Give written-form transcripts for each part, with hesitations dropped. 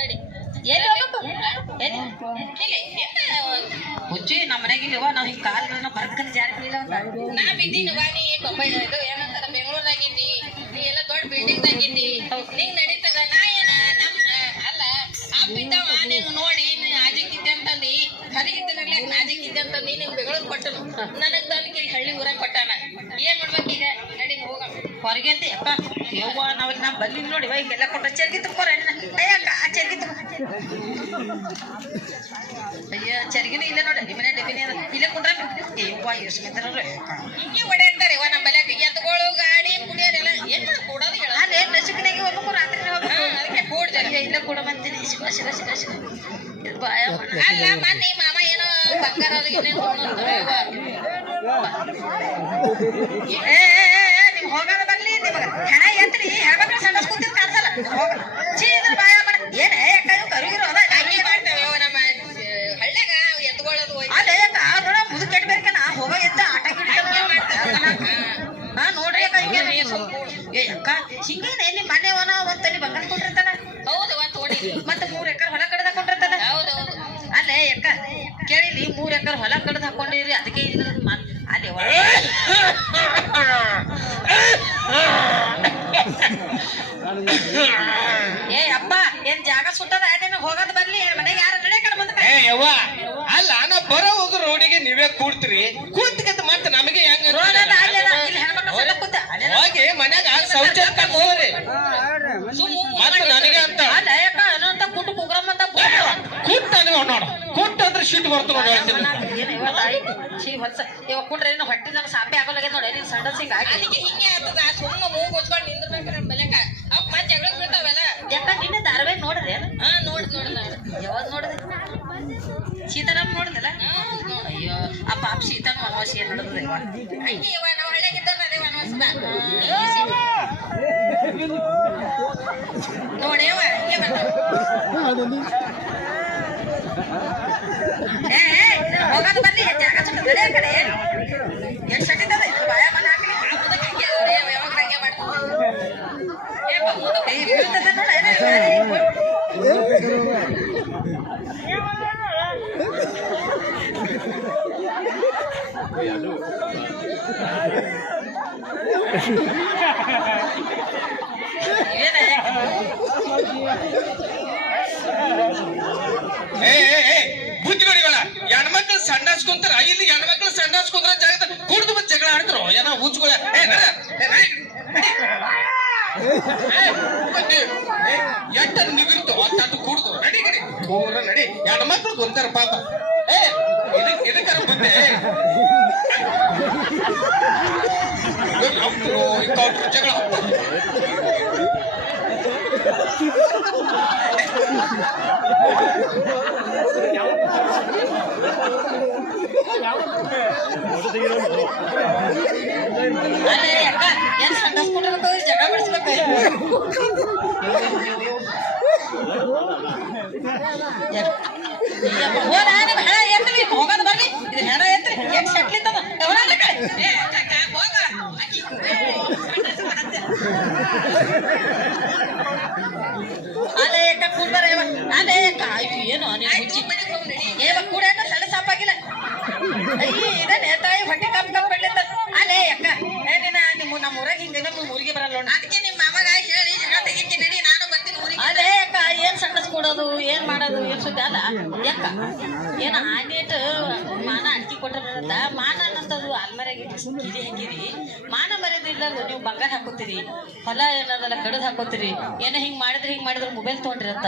ನಡಿ ಎಲ್ಲಿ ಹೋಗ್ಬೇಕು ಹುಚ್ಚಿ ನಮ್ಮ ಮನೆಗಿಲ್ಲವ ನಾವ್ ಹಿಂಗ್ ಕಾಲ್ಗಳನ್ನ ಬರ್ಕನ್ ಜಾರಿಲ್ಲ ನಾ ಬಿದ್ದೀನವ ನೀ ಇದು ಏನಂತಾರ ಬೆಂಗಳೂರಾಗಿದ್ದಿ ನೀ ಎಲ್ಲ ದೊಡ್ಡ ಬಿಲ್ಡಿಂಗ್ದಾಗಿದ್ದಿ ನಿಂಗ್ ನಡೀತದ ನಾ ಏನ ನಮ್ ಅಲ್ಲ ಅಪ್ಪಿದ್ದವ ನೀನು ನೋಡಿ ಆಜಕ್ಕಿದ್ದೆ ಅಂತಂದಿ ಹರಿಗಿದ್ದಿರ್ಲಾಕ ನಾಜಕ್ಕಿದ್ದೆ ಅಂತ ನೀನು ಬೆಂಗಳೂರು ಕೊಟ್ಟನು ನನಗ್ ತಂದು ಹಳ್ಳಿ ಊರಾಗ ಕೊಟ್ಟಾನ ಏನ್ ಮಾಡ್ಬೇಕೀಗ ನಡಿ ಹೋಗ ಹೊರಗೆ ಅಂತ ಯಪ್ಪ ಯವ್ವ ನಾವ್ ನಾ ಬಲ್ಲಿ ನೋಡಿ ಹಿಂಗೆಲ್ಲ ಕೊಟ್ಟ ಚರ್ಗಿ ತಗೋರ ಅಯ್ಯಕ್ಕ ಆ ಚರ್ಗಿ ತಗೋ ಅಯ್ಯ ಚರ್ಗಿನೂ ಇಲ್ಲ ನೋಡಿ ನಿಮ್ಮನೆ ಡೆಬಿನಿ ಅದ ಇಲ್ಲೇ ಕುಂಡ್ರ ಯವ್ವ ಎಷ್ಟು ಮಂದಿರ ಹಿಂಗೆ ಹೊಡೆಯಂತಾರೆ ಇವ ನಮ್ಮ ಬಲ್ಯಾಕ ಎತ್ಗಳು ಗಾಡಿ ಕುಡಿಯೋರೆಲ್ಲ ಏನ್ ಕೊಡೋದು ಹೇಳ ಅಲ್ಲೇ ನಸುಕಿನಾಗೆ ಒಂದು ರಾತ್ರಿ ಅದಕ್ಕೆ ಕೂಡ್ತಾರೆ ಇಲ್ಲ ಕೂಡ ಬಂತೀನಿ ಶಿವ ಶಿವ ಶಿವ ಶಿವ ಅಲ್ಲ ಮನ್ನಿ ಮಾಮ ಏನೋ ಬಂಗಾರ ಏನೇನು ನಿಮ್ ಹೋಗೋದ ಬರ್ಲಿ ನಿಮಗ ಹೆಣ ಎತ್ತರಿ ಹೆಣ್ಮಕ್ಳು ಸಣ್ಣ ಕೂತಿದ್ ಕಾಣಿಸಲ್ಲ ಹೋಗ ಚೀದ್ರ ಬಾಯ ಮಾಡ ಏನ್ ಅಕ್ಕ ಇವ್ ಕರುಗಿರೋ ಅದ ಹಂಗೆ ಮಾಡ್ತೇವೆ ನಮ್ಮ ಹಳ್ಳ್ಯಾಗ ಎತ್ಕೊಳ್ಳೋದು ಅದೇ ಅಕ್ಕ ನೋಡ ಮುದುಕ್ ಕೆಟ್ಟ ಬೇಕನ ಹೋಗೋ ಎತ್ತ ಆಟ ಹಾ ನೋಡ್ರಿ ಅಕ್ಕ ಹಿಂಗೆ ಏ ಅಕ್ಕ ಹಿಂಗೇನೆ ನಿಮ್ ಮನೆಯವನ ಒಂದ್ ತಲೆ ಬಂಗಾರ ಕೊಟ್ಟಿರ್ತಾನ ಹೌದು ಒಂದ್ ಓಡಿ ಮತ್ತೆ 3 ಎಕರೆ ಹೊಲ ಕಡ್ದ ಹಾಕೊಂಡಿರ್ತಾನ ಹೌದೌದು ಅಲ್ಲೇ ಅಕ್ಕ ಕೇಳಿಲಿ 3 ಎಕರೆ ಹೊಲ ಕಡ್ದು ಹಾಕೊಂಡಿರಿ ಅದಕ್ಕೆ ಅಲ್ಲಿ ಏ ಅಪ್ಪ ಏನ್ ಜಾಗ ಸುಟ್ಟದ ನೀನು ಹೋಗೋದ್ ಬರ್ಲಿ ಮನೆಗೆ ಯಾರು ನಡೆ ಕಡೆ ಬಂದ ಯವ್ವ ಅಲ್ಲ ನಾ ಬರೋ ಹೋಗೋ ರೋಡಿಗೆ ನೀವೇ ಕೂಡ್ತೀರಿ ಕೂತ್ಕಂತ ಮತ್ತೆ ನಮಗೆ ಹೆಂಗ ಇಲ್ಲಿ ಹೆಣ್ಮಕ್ಳು ಸಣ್ಣ ಕೂತ ಹೋಗಿ ಮನ್ಯಾಗ ಶೌಚಾಲಯ ತಗೊಂಡ್ ಹೋಗ್ರಿ ಮತ್ತೆ ನನಗೆ ಅಂತ ಅಲ್ಲ ಯಾಕ ಏನಂತ ಕೂಟು ಪ್ರೋಗ್ರಾಮ್ ಅಂತ ಕೂಟ್ ನೀವು ನೋಡ ಕೂಟ್ ಅಂದ್ರೆ ಶೀಟ್ ಬರ್ತು ನೋಡಿ ಹೇಳ್ತೀನಿ ಇವಾಗ ಕೂಟ್ರೆ ಏನು ಹೊಟ್ಟೆ ನಂಗೆ ಸಾಪೆ ಆಗೋಲಾಗ ನೋಡಿ ನೀನ್ ಸಣ್ಣ ಸಿಂಗ್ ಅದಕ್ಕೆ ಹಿಂಗೆ ಆಗ್ತದ ಸುಮ್ಮನೆ ಮೂಗು ಮುಚ್ಕೊಂಡು ನಿಂದ್ರಬೇಕ್ರ ಬೆಲೆಕ ಅವ್ ಮತ್ತೆ ಜಗಳ ಬೀಳ್ತಾವೆಲ್ಲ ಯಾಕ ನಿನ್ನೆ ಧಾರಾವಾಹಿ ನೋಡಿದೆ ಹಾ ನೋಡ್ ಯಾವಾಗ ನೋಡಿದೆ ಸೀತಾರಾಮ್ ನೋಡಿದಲ್ಲ ಅಯ್ಯೋ ಆ ಪಾಪ ಸೀತಾನ ವನವಾಸ ಏನ್ ನೋಡಿದ್ರೆ ಹಂಗೆ ಇವ ನಾವು ಹಳ್ಳಿಯಾಗಿದ್ದ ಅದೇ ವನವಾಸದ ನೋಡೇವ ಹಿಂಗೆ ಬರ್ತಾವ ಹೋಗೋದು ಬರ್ಲಿ ಜಾಗ ಸುಟ್ಟು ಗಡೆ ಕಡೆ ಎಷ್ಟು ಸಟ್ಟಿದ್ದದ ಬಾಯ ಮನೆ ಹಾಕಲಿ ಹಂಗೆ ಯಾವಾಗ ಹಂಗೆ ಮಾಡ್ತಾರೆ ಬೀಳ್ತದೆ ನೋಡ ಬುದ್ಧಿಗಳಿಗಳ ಹೆಣ್ಮಕ್ಳು ಸಂಡಾಸ್ಕೊಂತಾರ ಇಲ್ಲಿ ಹೆಣ್ಮಕ್ಳು ಸಂಡಾಸ್ಕೊಂತಾರ ಜಾಗ ಕುಡ್ದು ಬಂದು ಜಗಳ ಆಡ್ತಾರ ಏನೋ ಹುಚ್ಕೊಳ ಎಟ್ಟ ನಿಗಿರ್ತು ಅಟ್ಟು ಕುಡ್ದು ನಡಿ ನಡಿ ಊರ ನಡಿ ಹೆಣ್ಮಕ್ಳು ಗೊಂತಾರ ಪಾಪ ಇದಕ್ಕಾರ ಬುದ್ಧಿ ಜಗಳ ಅಲ್ಲೇ ಅಕ್ಕ ಏನ್ ಸಂಡಸ್ಕೊಂಡಿರತ್ತ ಜಗಳ ಬಿಡಿಸ್ಬೇಕು ಹೆಣ ಎತ್ತಲಿ ಹೋಗೋದು ಬರ್ಲಿ ಇದು ಹೆಣ ಎತ್ತರಿ ಏನ್ ಸಟ್ಲಿತ್ತದ ಹೋಗ ಅಲ್ಲೇ ಅಕ್ಕ ಕೂಡ್ಬಾರ ಅಲ್ಲೇ ಅಕ್ಕ ಆಯ್ತು ಏನು ಏವ ಕೂಡ ಸಣ್ಣ ಸಾಪಾಗಿಲ್ಲ ಅಯ್ಯ ಇದೇನೆ ತಾಯಿ ಹೊಟ್ಟೆ ಕಪ್ ಕಪ್ ಬಿಡ್ಲಿತ್ತ ಅಲ್ಲೇ ಅಕ್ಕ ಏನಿನ ನಿಮ್ಮ ನಮ್ಮ ಊರಾಗ ಹಿಂಗ ನಮ್ಮ ಊರಿಗೆ ಬರಲ್ಲ ಅದಕ್ಕೆ ನಿಮ್ಮ ಮಾಮಗ ಹೇಳಿ ಜಗಳ ತೆಗಿತೀನಿ ನಡಿ ನಾನು ಬರ್ತೀನಿ ಊರಿಗೆ ಅಲ್ಲೇ ಅಕ್ಕ ಏನ್ ಸಣ್ಣಸ್ ಕೊಡೋದು ಏನ್ ಮಾಡೋದು ಏನ್ ಸುದ್ದಿ ಅಲ್ಲ ಯಾಕ ಏನ ಆನೇಟ್ ಮಾನ ಅಡ್ಕಿ ಕೊಟ್ಟಿರತ್ತ ಮಾನ ಅನ್ನಂತದ್ದು ಆಲ್ಮರೆಗೆ ಕಿರಿ ಹಾಕಿರಿ ಮಾನ ಮರ್ಯಾದಿಲ್ಲ ನೀವು ಬಂಗಾರ ಹಾಕೋತೀರಿ ಹೊಲ ಏನದಲ್ಲ ಕಡದ್ ಹಾಕೋತೀರಿ ಏನೋ ಹಿಂಗ್ ಮಾಡಿದ್ರೆ ಮೊಬೈಲ್ ತಗೊಂಡಿರತ್ತ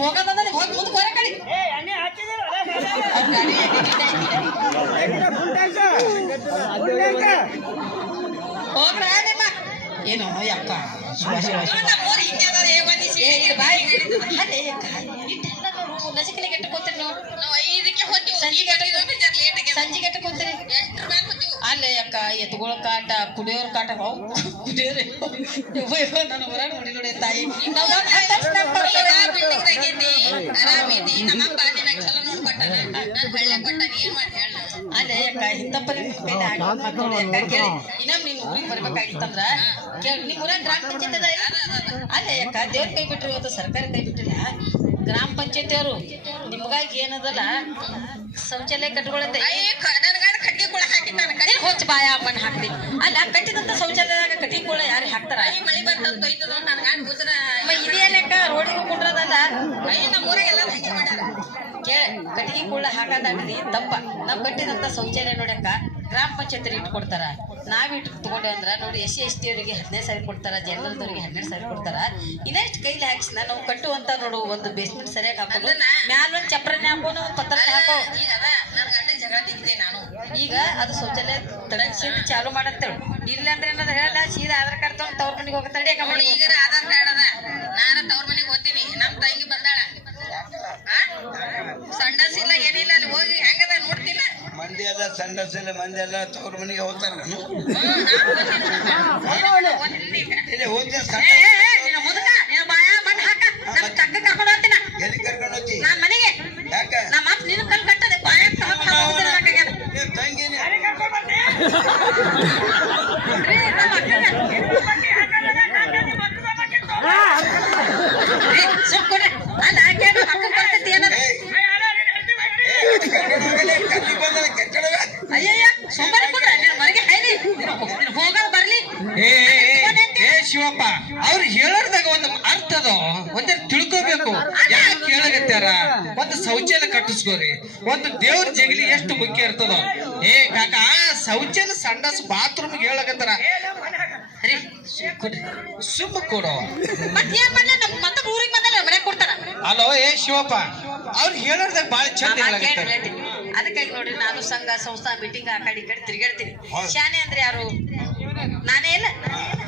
ಹೋಗೋದಂದ್ರೆ ಹೋಗಿ ಮುಂದೆ ಹೋರ ಕಡೆ ಹೋಗ್ರ ನಿಮ್ಮ ಏನು ಅಕ್ಕ ನಸಿಕಲಿಗೆ ಎಟ್ಟು ಕೂತೀರಿ ನಾವು 5ಕ್ಕೆ ಹೋಗ್ತೀವಿ ಸಂಜೆಗೆ ಎಟ್ಟು ಕೂತೀರಿ ಅಲ್ಲೇ ಅಕ್ಕ ಎತ್ಗಳ ಕಾಟ ಕುಡಿಯೋರ್ ಕಾಟ ಕುಡಿಯೋರ್ ನನ್ನ ಹೊರಗೆ ನೋಡಿ ನೋಡಿ ತಾಯಿ ಅಲ್ಲೇ ಅಕ್ಕ ಇಂಥಪ್ಪಲ್ಲಿ ಕೇಳಿ ಇನ್ನೊಮ್ಮೆ ನಿಮ್ ಊರಿಗೆ ಬರ್ಬೇಕಾಗಿತ್ತಂದ್ರ ಕೇಳಿ ನಿಮ್ ಊರಾಗ ಗ್ರಾಮ ಪಂಚಾಯತ್ ಅದ ಅಲ್ಲೇ ಅಕ್ಕ ದೇವ್ರ ಕೈ ಬಿಟ್ರಿ ಇವತ್ತು ಸರ್ಕಾರ ಕೈ ಬಿಟ್ಟಿಲ್ಲ ಗ್ರಾಮ ಪಂಚಾಯತಿ ಅವರು ನಿಮ್ಗಾಗಿ ಏನದಲ್ಲ ಶೌಚಾಲಯ ಕಟ್ಕೊಳತ್ತೆ ಹೊಚ್ಚ ಬಾಯ ಮಣ್ಣು ಹಾಕ್ತಿ ಅಲ್ಲ ಕಟ್ಟಿದಂತ ಶೌಚಾಲಯದಾಗ ಕಟ್ಟಿಗಳ ಯಾರು ಹಾಕ್ತಾರ ಮಳಿ ಬಂತ ಇದೇ ಲೆಕ್ಕ ರೋಡಿಗೆ ಕುಂಡ್ರದಲ್ಲ ನಮ್ಮ ಊರಾಗೆಲ್ಲ ಕಟ್ಟಿಗೆ ಕುಳ್ಳ ಹಾಕದಾಡ್ರಿ ತಪ್ಪ ನಾವ್ ಕಟ್ಟಿದಂತ ಶೌಚಾಲಯ ನೋಡಕ್ಕ ಗ್ರಾಮ ಪಂಚಾಯತ್ ಇಟ್ಕೊಡ್ತಾರ ನಾವ್ ಇಟ್ಟು ತಗೊಂಡೆ ಅಂದ್ರ ನೋಡಿ SC/ST ಅವರಿಗೆ 15,000 ಕೊಡ್ತಾರ ಜನರಲ್ದವ್ರಿಗೆ 12,000 ಕೊಡ್ತಾರ ಇನ್ನೆಷ್ಟು ಕೈಲಿ ಹಾಕ್ಸಿನ ನಾವು ಕಟ್ಟುವಂತ ನೋಡು ಒಂದು ಬೇಸ್ಮೆಂಟ್ ಸರಿಯಾಗಿ ಹಾಕೋದು ಮ್ಯಾಲ ಒಂದ್ ಚಪ್ರನೆ ಹಾಕೋನು ಒಂದ್ ಪತ್ರ ಹಾಕೋ ಈಗ ಅದು ಶೌಚಾಲಯ ತಡಸಿದ್ ಚಾಲು ಮಾಡಂತೇಳು ಇಲ್ಲ ಅಂದ್ರೆ ಏನಾದ್ರು ಹೇಳಲ್ಲ ಸೀದಾ ಆಧಾರ್ ಕಾರ್ಡ್ ತಗೊಂಡ್ ತವ್ರ ಮನೆಗೆ ಹೋಗ್ತಾಳೆ ಈಗ ಆಧಾರ್ ಕಾರ್ಡ್ ಅದ ನಾನು ತವ್ರ ಮನೆಗೆ ಹೋಗ್ತೀನಿ ನಮ್ ತಂಗಿ ಬಂದಾಳ ಸಂಡಸ್ ಇಲ್ಲ ಏನಿಲ್ಲ ಅಲ್ಲಿ ಹೋಗಿ ಹೆಂಗದ ನೋಡ್ತಿಲ್ಲ ಮಂದಿ ಎಲ್ಲ ಸಂಡಸ್ ಇಲ್ಲ ಮಂದಿ ಎಲ್ಲ ತವ್ರ ಮನೆಗೆ ಹೋಗ್ತಾರ ಮುದುಕ ನೀನು ಬಾಯ ಮಣ್ಣು ಹಾಕ ನಮ್ ಚಕ್ಕ ಕರ್ಕೊಂಡು ಹೋಗ್ತೀನ ಎಲ್ಲಿ ಕರ್ಕೊಂಡು ಹೋಗ್ತಿ ನಾನ್ ಮನೆಗೆ ಯಾಕ ನಮ್ಮ ಅಪ್ಪ ನಿನ್ನ ಕಲ್ ಕಟ್ಟದೆ ಬಾಯ ತಂಗಿನಿ ಅಯ್ಯಯ್ಯ ಸೋಮವಾರ ಕೊಡ್ರ ನೀನು ಮನೆಗೆ ಹೈಲಿ ಹೋಗೋದು ಬರ್ಲಿ ಏ ಶಿವಪ್ಪ ಅವ್ರು ಹೇಳೋರ್ದಾಗ ಒಂದು ಅರ್ಥ ಅದ ಒಂದೇ ತಿಳ್ಕೋಬೇಕು ಯಾಕೆ ಹೇಳಗತ್ತಾರ ಒಂದು ಶೌಚಾಲಯ ಕಟ್ಟಿಸ್ಕೋರಿ ಒಂದು ದೇವ್ರ ಜಗಲಿ ಎಷ್ಟು ಮುಖ್ಯ ಇರ್ತದ ಏ ಕಾಕ ಶೌಚಾಲಯ ಸಂಡಸ್ ಬಾತ್ರೂಮ್ ಹೇಳಗತ್ತಾರ ಸುಮ್ಮ ಕೊಡೋ ಮತ್ತೇನ್ ಮಾಡ್ಲಿ ನಮ್ಮ ಮತ್ತೆ ಊರಿಗೆ ಬಂದಲ್ಲ ಮನೆಗೆ ಕೊಡ್ತಾರ ಅಲೋ ಏ ಶಿವಪ್ಪ ಅವ್ರು ಹೇಳೋರ್ದಾಗ ಬಾಳ ಚಂದ ಹೇಳಗತ್ತಾರ ಅದಕ್ಕಾಗಿ ನೋಡ್ರಿ ನಾನು ಸಂಘ ಸಂಸ್ಥಾ ಮೀಟಿಂಗ್ ಆ ಕಡೆ ಈ ಕಡೆ ತಿರ್ಗಾಡ್ತೀನಿ ಶಾನೆ ಅಂದ್ರೆ ಯಾರು ನಾನೇ ಇಲ್ಲ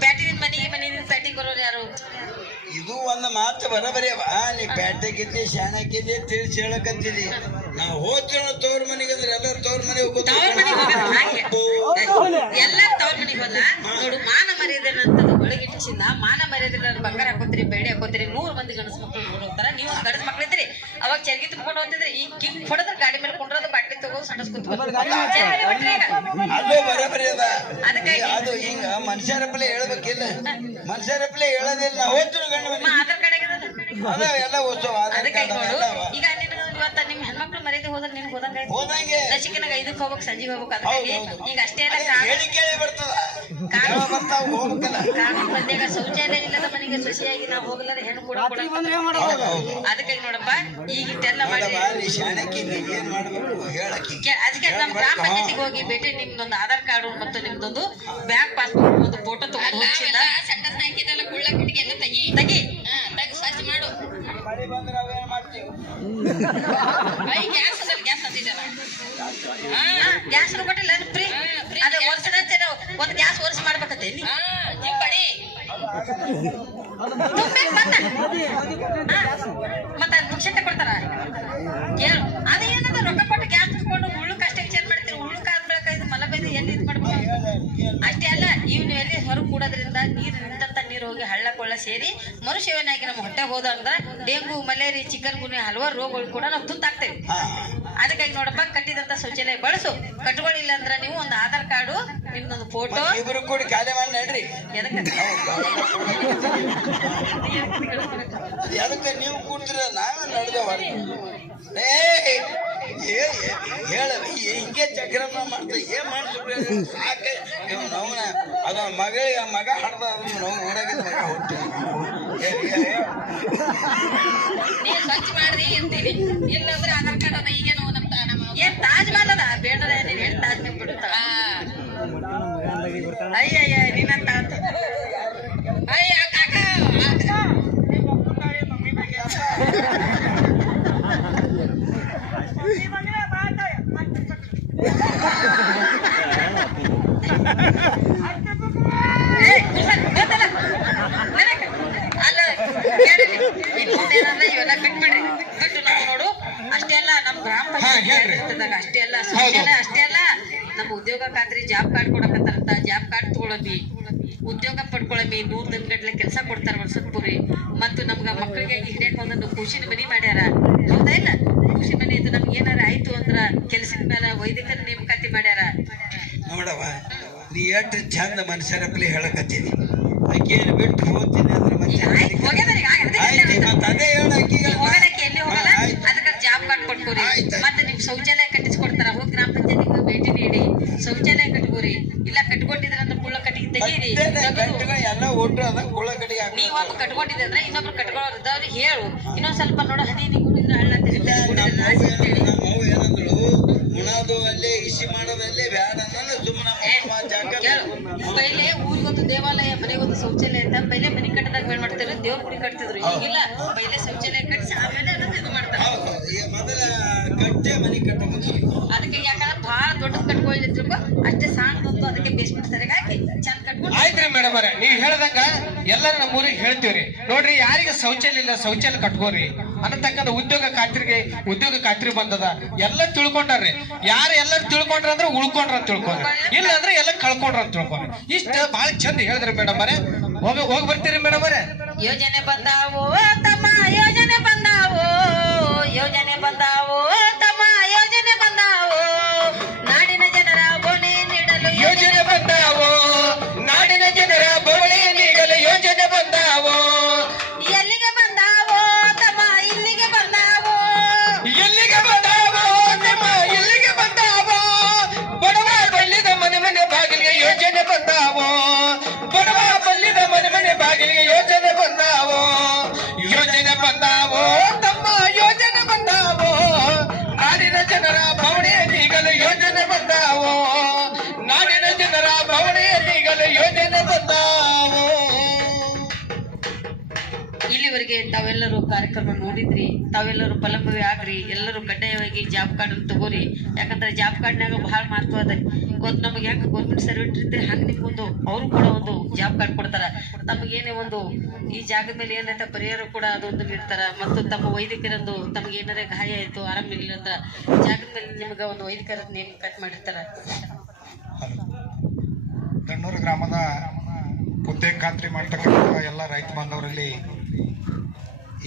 ಪ್ಯಾಟಿನಿಂದ ಮನೆಗೆ ಪ್ಯಾಟಿಗೆ ಬರೋರು ಯಾರು ಇದು ಒಂದು ಮಾತು ಬರಬರಿಯವ ನೀ ಪ್ಯಾಟೆಗಿದ್ದಿ ಶಾಣಕ್ಕಿದ್ದಿ ತಿಳಿಸಿ ಹೇಳಕತ್ತಿದಿ ನಾವು ಹೋಗ್ತೇವ ತವ್ರ ಮನೆಗೆ ಅಂದ್ರೆ ಎಲ್ಲರೂ ತವ್ರ ಮನೆಗೆ ಎಲ್ಲಾರು ತವ್ರ ಮನೆಗೆ ಹೋದ ನೋಡು ಮಾನ ಮರ್ಯಾದೆ ಅಂತದ್ದು ಒಳಗಿಟ್ಟಿಸಿಂದ ಮಾನ ಮರ್ಯಾದೆ ಬಂಗಾರ ಹಾಕೋತೀರಿ ಬೇಡಿ ಹಾಕೋತೀರಿ 100 ಮಂದಿ ಗಣಸ್ ಮಕ್ಳು ನೋಡ್ತಾರ ನೀವು ಗಣಸ್ ಮಕ್ಳಿದ್ರಿ ಅವಾಗ ಚರ್ಗಿ ತುಂಬ್ಕೊಂಡು ಹೋಗ್ತಿದ್ರಿ ಈ ಕಿಂಗ್ ಹೊಡೆದ್ರ ಗಾಡಿ ಮೇಲೆ ಕೊಂಡ್ರದ ಬಾಟ್ಲಿ ತಗೋ ಸಣ್ಣಸ್ ಕುತ್ಕೊಂಡು ಅದು ಬರಬರಿ ಅದ ಅದಕ್ಕಾಗಿ ಅದು ಹಿಂಗ ಮನುಷ್ಯರಪ್ಪಲೆ ಹೇಳ್ಬೇಕಿಲ್ಲ ಮನುಷ್ಯರಪ್ಪಲೆ ಹೇಳೋದಿಲ್ಲ ನಾವು ಹೋಗ್ತೀವಿ ಗಂಡ ಮನೆ ಆಧಾರ್ ಕಾರ್ಡ್ ಅದ ಎಲ್ಲ ಓದ್ಸೋ ಆಧಾರ್ ಅದಕ್ಕಾಗಿ ಕಾರ್ಡ್ ನೋಡು ಅದಾವ ಈಗ ಇವತ್ತ ನಿಮ್ ಹೆಣ್ಮಕ್ಳು ಮರ್ಯಾದೆ ಹೋದ್ರೆ ನಿನ್ಗೆ ಹೋದಂಗ ಹೋದಂಗೆ ಲಸಿಕೆನಾಗ 5ಕ್ಕೆ ಹೋಗ್ಬೇಕು ಸಂಜೆಗೆ ಹೋಗ್ಬೇಕು ಅದಕ್ಕಾಗಿ ಈಗ ಅಷ್ಟೇ ಅಲ್ಲ ಹೇಳಿ ಕೇಳಿ ಬರ್ತದ ಬರ್ತಾವ ಹೋಗ್ಬೇಕಲ್ಲ ಕಾನೂನು ಬಂದಾಗ ಶೌಚಾಲಯ ಇಲ್ಲದ ಮನೆಗೆ ಸೊಸೆಯಾಗಿ ನಾವು ಹೋಗಲಾರ ಹೆಣ್ಣು ಕೂಡ ಅದಕ್ಕಾಗಿ ನೋಡಪ್ಪ ಈಗ ಇಷ್ಟೆಲ್ಲ ಮಾಡಿ ನೀ ಶಾಣಕ್ಕಿದ್ದಿ ಏನ್ ಮಾಡ್ಬೇಕು ಹೇಳಕ್ಕಿ ಅದಕ್ಕೆ ನಮ್ಮ ಗ್ರಾಮ ಪಂಚಾಯತಿಗೆ ಹೋಗಿ ಭೇಟಿ ನಿಮ್ದೊಂದು ಆಧಾರ್ ಕಾರ್ಡು ಮತ್ತು ನಿಮ್ದೊಂದು ಬ್ಯಾಂಕ್ ಪಾಸ್ಬುಕ್ ಒಂದು ಫೋಟೋ ತಗೊಂಡು ಹೋಗ್ಸಿಲ್ಲ ತೆಗಿ ಸ್ವಚ್ಛ ಮಾಡು ಮಳೆ ಬಂದ್ರೆ ಅವೇನ್ ಮಾಡ್ತೀವಿ ಗ್ಯಾಸ್ ಕೊಟ್ಟಿಲ್ಲ ಫ್ರೀ ಅದೇ ವರ್ಷದ ಒಂದು ಗ್ಯಾಸ್ ವರ್ಷ ಮಾಡ್ಬೇಕತ್ತೆ ಮತ್ತೆ ಪುಕ್ಷತೆ ಕೊಡ್ತಾರ ಕೇಳು ಅದೇನದ ರೊಕ್ಕ ಕೊಟ್ಟು ಗ್ಯಾಸ್ ತಗೊಂಡು ಉಳ್ಳುಕ್ ಅಷ್ಟೇ ವಿಚಾರ ಮಾಡ್ತೀರಿ ಉಳ್ಳುಕ್ ಆದ್ಮೇಲೆ ಇದು ಮಲ ಬೈದು ಎಲ್ಲಿ ಇದು ಮಾಡ್ಬೇಕು ಅಷ್ಟೇ ಅಲ್ಲ ಇವ್ನು ಎಲ್ಲಿ ಹೊರಗೆ ಕೂಡೋದ್ರಿಂದ ನೀರು ನಿಂತ ನೀರು ಹೋಗಿ ಹಳ್ಳ ಕೊಳ್ಳ ಸೇರಿ ಮರುಸೇವನಾಗಿ ನಮ್ಮ ಹೊಟ್ಟೆ ಹೋದ ಅಂದ್ರ ಡೆಂಗು ಮಲೇರಿಯಾ ಚಿಕನ್ ಗುನ್ಯ ಹಲವಾರು ರೋಗಗಳು ಕೂಡ ನಾವು ತುತ್ತಾಗ್ತೇವೆ ಅದಕ್ಕಾಗಿ ನೋಡಪ್ಪ ಕಟ್ಟಿದಂತ ಶೌಚಾಲಯ ಬಳಸು ಕಟ್ಕೊಳ್ಳಿಲ್ಲ ಅಂದ್ರ ನೀವು ಒಂದು ಆಧಾರ್ ಕಾರ್ಡು ನಿಮ್ದೊಂದು ಫೋಟೋ ಇಬ್ರು ಕೂಡಿ ಖಾಲಿ ಮಾಡಿ ನಡ್ರಿ ಅದಕ್ಕೆ ನೀವು ಕೂಡ್ತೀರ ನಾವೇ ನಡೆದವ ಹೇಳ ಹಿಂಗೆ ಚಕ್ರಮ ಮಾಡ್ತಾ ಏನ್ ಮಾಡ್ತೀವಿ ಸಾಕೆ ನವನ ಅದ ಮಗ ಹಡ್ದ ನಾವು ಊರಾಗಿದ್ದ ಮಗ ಹೋಗ್ತೀವಿ ನೀವು ಸ್ವಚ್ಛ ಮಾಡ್ರಿ ಇರ್ತೀವಿ ಇಲ್ಲಂದ್ರೆ ಆಧಾರ್ ಕಾರ್ಡ್ ಅದ ಈಗೇನು ಏನ್ ತಾಜ್ ಮಹಲ್ ಅದ ಬೇಡದ ನೀನ್ ಹೇಳಿ ತಾಜ್ ಮಹಲ್ ಬಿಡುತ್ತ ಅಯ್ಯಯ್ಯ ನೀನಂತ ಅಯ್ಯ ಕಾಕ ಅಲ್ಲ ಇವೆಲ್ಲ ಬಿಟ್ಬಿಡ್ರಿ ಬಿಟ್ಟು ನಾವು ನೋಡು ಅಷ್ಟೇ ಕಟ್ಕೊಳಮಿ, ಉದ್ಯೋಗ ಪಡ್ಕೊಳಮಿ, 100 ದಿನಗಟ್ಲೆ ಕೆಲಸ ಕೊಡ್ತಾರ ವರ್ಷದ ಪೂರಿ. ಮತ್ತು ನಮ್ಗ ಮಕ್ಕಳಿಗೆ ಹಿಡಿಯಕ್ ಒಂದೊಂದು ಖುಷಿನ ಮನಿ ಮಾಡ್ಯಾರ, ಹೌದಾ ಇಲ್ಲ? ಖುಷಿ ಮನಿ ಇದು ನಮ್ಗೆ ಏನಾರ ಆಯ್ತು ಅಂದ್ರ ಕೆಲಸದ ಮೇಲೆ ವೈದಿಕರ ನೇಮಕಾತಿ ಮಾಡ್ಯಾರ. ನೋಡವ, ನೀ ಎಷ್ಟು ಚಂದ ಮನುಷ್ಯರಪ್ಪಲಿ ಹೇಳಕತ್ತೀನಿ. ಆಕೆಯನ್ನು ಬಿಟ್ಟು ಹೋಗ್ತೀನಿ ಅಂದ್ರೆ ಮತ್ತೆ ಆಯ್ತು, ಹೋಗ್ಯದ್ರಿ, ಆಯ್ತು, ಮತ್ತೆ ಅದೇ ಹೇಳ ಆಕಿಗೆ. ಹೋಗಲಕ್ಕೆ ಎಲ್ಲಿ ಹೋಗಲ್ಲ, ಅದಕ್ಕೆ ಜಾಬ್ ಕಾರ್ಡ್ ಕೊಟ್ಕೋರಿ. ಮತ್ತೆ ನಿಮ್ ಶೌಚಾಲಯ ಕಟ್ಟಿಸ್ಕೊಡ್ತಾರ, ಹೋಗಿ ಗ್ರಾಮ ಪಂಚಾಯತಿಗೆ ಭೇಟಿ ನೀಡಿ ಶೌಚಾಲಯ ಕಟ್ಕೋರಿ. ಇಲ್ಲ ಕಟ್ಕೊಂಡಿದ್ರ ಅಂದ್ರೆ ಕುಳ್ಳ ಕಟ್ಟಿಗೆ ತೆಗೀರಿ. ಎಲ್ಲ ಒಟ್ಟು ಅದ ಕುಳ್ಳ ಕಟ್ಟಿಗೆ ನೀವ್ ಒಬ್ಬ ಕಟ್ಕೊಂಡಿದ್ದೆ ಅಂದ್ರೆ ಇನ್ನೊಬ್ರು ಕಟ್ಕೊಳ್ಳೋರು ಇದ್ದವ್ರಿಗೆ ಹೇಳು. ಇನ್ನೊಂದ್ ಸ್ವಲ್ಪ ನೋಡೋ ಹನಿ ಕುಡಿದ್ರೆ ಹಳ್ಳ ನಾವು ಏನಂದ್ರು ಉಣೋದು ಅಲ್ಲೇ ಇಸಿ ಮಾಡೋದಲ್ಲೇ ಬ್ಯಾಡ ಸುಮ್ಮನೆ ಪೈಲೆ ಊರಿಗೊಂದು ದೇವಾಲಯ, ಮನೆಗೊಂದು ಶೌಚಾಲಯ ಅಂತ ಪೈಲೆ ಮನೆ ಕಟ್ಟದಾಗ ಏನ್ ಮಾಡ್ತಾರೆ, ದೇವ್ರ ಗುಡಿ ಕಟ್ತಿದ್ರು. ಈಗಿಲ್ಲ, ಪೈಲೆ ಶೌಚಾಲಯ ಕಟ್ಟಿಸಿ ಆಮೇಲೆ ಅದನ್ನ ಇದು ಮಾಡ್ತಾರೆ. ಮೊದಲ ಕಟ್ಟೆ ಮನೆ ಕಟ್ಟಬಹುದು. ಅದಕ್ಕೆ ಯಾಕಂದ್ರೆ ಬಹಳ ದೊಡ್ಡದು ಕಟ್ಕೊಳ್ಳಿದ್ರು ಅಷ್ಟೇ ಸಣ್ಣದೊಂದು, ಅದಕ್ಕೆ ಬೇಸ್ಮೆಂಟ್ ಸರಿಯಾಗಿ ಹಾಕಿ ಚಂದ ಕಟ್ಕೊಂಡು. ಆಯ್ತ್ರಿ ಮೇಡಮ್ ಅವ್ರೆ, ನೀವ್ ಹೇಳ್ದಂಗ ಎಲ್ಲರ ನಮ್ಮ ಊರಿಗೆ ಹೇಳ್ತೀವ್ರಿ. ನೋಡ್ರಿ, ಯಾರಿಗೆ ಶೌಚಾಲಯ ಇಲ್ಲ ಶೌಚಾಲಯ ಕಟ್ಕೋರಿ ಅನ್ನತಕ್ಕಂಥ ಉದ್ಯೋಗ ಖಾತ್ರಿ ಬಂದದ. ಎಲ್ಲ ತಿಳ್ಕೊಂಡ್ರಿ. ಯಾರು ಎಲ್ಲರೂ ತಿಳ್ಕೊಂಡ್ರ ಅಂದ್ರೆ ಉಳ್ಕೊಂಡ್ರ ಅಂತ ತಿಳ್ಕೊಂಡ್ರಿ, ಇಲ್ಲ ಅಂದ್ರೆ ಎಲ್ಲ ಕಳ್ಕೊಂಡ್ರ ಅಂತ ತಿಳ್ಕೊಂಡ್ರಿ. ಇಷ್ಟ ಬಹಳ ಚಂದ ಹೇಳಿದ್ರಿ ಮೇಡಮ್ ಅವರೇ. ಹೋಗಿ ಬರ್ತೀರಿ ಮೇಡಮ್ ಅವರೇ. ಯೋಜನೆ ಬಂದಾವೋ ತಮ್ಮ, ಯೋಜನೆ ಬಂದಾವೋ, ಯೋಜನೆ ಬಂದಾವೋ ತಮ್ಮ, ಯೋಜನೆ ಬಂದಾವೋ, ನಾಡಿನ ಜನರ ಬೋಣೆ ನೀಡಲು ಯೋಜನೆ ಬಂದಾವೋ, ನಾಡಿನ ಜನರ ಬೋಣೆ ನೀಡಲು ಯೋಜನೆ ಬಂದಾವೋ. ಎಲ್ಲಿಗೆ ಬಂದಾವೋ ತಮ್ಮ, ಇಲ್ಲಿಗೆ ಬಂದಾವೋ, ಎಲ್ಲಿಗೆ ಬಂದಾವೋ ತಮ್ಮ, ಇಲ್ಲಿಗೆ ಬಂದಾವೋ. ಬಡವ ಬಲ್ಲಿದ ಮನೆ ಮನೆ ಬಾಗಿಲಿಗೆ ಯೋಜನೆ ಬಂದಾವೋ, ಬಡವ ಬಲ್ಲಿದ ಮನೆ ಮನೆ ಬಾಗಿಲಿಗೆ ಯೋಜನೆ ಬಂದಾವೋ. ಯೋಜನೆ ಬಂದಾವೋ ತಮ್ಮ, ಯೋಜನೆ ಬಂದಾವೋ, ನಾಡಿನ ಜನರ ಬವಣೆ ನೀಗಲು ಯೋಜನೆ ಬಂದಾವೋ, ನಾಡಿನ ಜನರ ಬವಣೆ ನೀಗಲು ಯೋಜನೆ ಬಂದಾವೋ. ಇಲ್ಲಿವರೆಗೆ ತಾವೆಲ್ಲರೂ ಕಾರ್ಯಕ್ರಮ ನೋಡಿದ್ರಿ, ತಾವೆಲ್ಲರೂ ಫಲಾನುಭವಿ ಆಗ್ರಿ. ಎಲ್ಲರೂ ಕಡ್ಡಾಯವಾಗಿ ಜಾಬ್ ಕಾರ್ಡ್ ಅನ್ನು ತಗೋರಿ. ಯಾಕಂದ್ರೆ ಜಾಬ್ ಕಾರ್ಡ್ನಾಗ ಬಹಳ ಮಹತ್ವ ಅದ. ಒಂದು ನಮಗೆ ಹೆಂಗೆ ಗೌರ್ಮೆಂಟ್ ಸರ್ವೆಂಟ್ ಇರ್ತೀರಿ ಹಂಗೆ ನಿಮ್ಗೊಂದು ಅವರು ಕೂಡ ಒಂದು ಜಾಬ್ ಕಾರ್ಡ್ ಕೊಡ್ತಾರ. ತಮಗೇನೇ ಒಂದು ಈ ಜಾಗದ ಮೇಲೆ ಏನೈತೆ ಪರಿಹಾರ ಕೂಡ ಅದೊಂದು ನೀಡ್ತಾರ. ಮತ್ತು ತಮ್ಮ ವೈದ್ಯಕರಂದು ತಮಗೆ ಏನಾರ ಗಾಯ ಆಯಿತು, ಆರಾಮಿಲ್ಲ ಅಂದ್ರೆ ಜಾಗದ ಮೇಲೆ ನಿಮಗೆ ಒಂದು ವೈದ್ಯಕರ ನೇಮಕಾತಿ ಮಾಡಿರ್ತಾರ. ದಣ್ಣೂರು ಗ್ರಾಮದ ಉದ್ಯೋಗ ಖಾತ್ರಿ ಮಾಡ್ತಕ್ಕಂಥ ಎಲ್ಲ ರೈತ ಬಾಂಧವರಲ್ಲಿ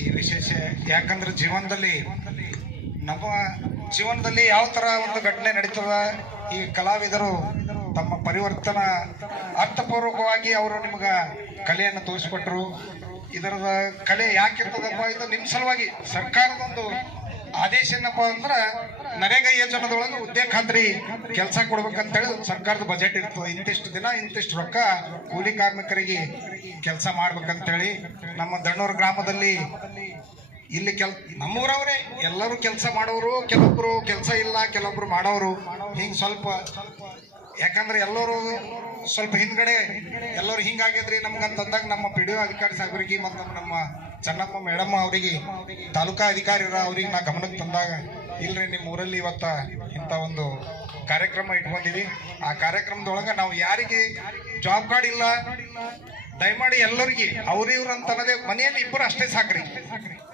ಈ ವಿಶೇಷ, ಯಾಕಂದ್ರೆ ನಮ್ಮ ಜೀವನದಲ್ಲಿ ಯಾವ ತರ ಒಂದು ಘಟನೆ ನಡೀತದ, ಈ ಕಲಾವಿದರು ತಮ್ಮ ಪರಿವರ್ತನ ಅರ್ಥಪೂರ್ವಕವಾಗಿ ಅವರು ನಿಮ್ಗ ಕಲೆಯನ್ನು ತೋರಿಸ್ಕೊಟ್ರು. ಇದರದ ಕಲೆ ಯಾಕಿರ್ತದಪ್ಪ, ಇದು ನಿಮ್ಮ ಸಲುವಾಗಿ ಸರ್ಕಾರದೊಂದು ಆದೇಶ ಏನಪ್ಪ ಅಂದ್ರ ನರೇಗಾ ಯೋಜನೆದೊಳಗೆ ಉದ್ಯೋಗ ಖಾತ್ರಿ ಕೆಲಸ ಕೊಡ್ಬೇಕಂತೇಳಿ ಸರ್ಕಾರದ ಬಜೆಟ್ ಇರ್ತದೆ. ಇಂತಿಷ್ಟು ದಿನ ಇಂತಿಷ್ಟು ರೊಕ್ಕ ಕೂಲಿ ಕಾರ್ಮಿಕರಿಗೆ ಕೆಲಸ ಮಾಡ್ಬೇಕಂತೇಳಿ ನಮ್ಮ ದಣ್ಣೂರು ಗ್ರಾಮದಲ್ಲಿ ಇಲ್ಲಿ ನಮ್ಮೂರವ್ರೆ ಎಲ್ಲರೂ ಕೆಲಸ ಮಾಡೋರು, ಕೆಲವೊಬ್ರು ಕೆಲಸ ಇಲ್ಲ, ಕೆಲವೊಬ್ರು ಮಾಡೋರು, ಹಿಂಗ್ ಸ್ವಲ್ಪ. ಯಾಕಂದ್ರೆ ಎಲ್ಲರೂ ಸ್ವಲ್ಪ ಹಿಂದ್ಗಡೆ ಎಲ್ಲರೂ ಹಿಂಗಾಗಿದ್ರಿ ನಮ್ಗಂತಂದಾಗ ನಮ್ಮ PDO ಅಧಿಕಾರಿ ಸಾಹೇಬರಿಗೆ ಮತ್ತು ನಮ್ಮ ಚೆನ್ನಪ್ಪ ಮೇಡಮ್ ಅವರಿಗೆ, ತಾಲೂಕಾ ಅಧಿಕಾರಿರ ಅವ್ರಿಗೆ ನಾ ಗಮನಕ್ಕೆ ತಂದಾಗ, ಇಲ್ರಿ ನಿಮ್ಮ ಊರಲ್ಲಿ ಇವತ್ತ ಇಂಥ ಒಂದು ಕಾರ್ಯಕ್ರಮ ಇಟ್ಕೊಂಡಿವಿ. ಆ ಕಾರ್ಯಕ್ರಮದೊಳಗೆ ನಾವು ಯಾರಿಗೆ ಜಾಬ್ ಕಾರ್ಡ್ ಇಲ್ಲ ದಯಮಾಡಿ ಎಲ್ಲರಿಗೆ ಇವ್ರು ಅಂತ ಅನ್ನೋದೇ, ಮನೆಯಲ್ಲಿ ಇಬ್ಬರು ಅಷ್ಟೇ ಸಾಕ್ರಿ,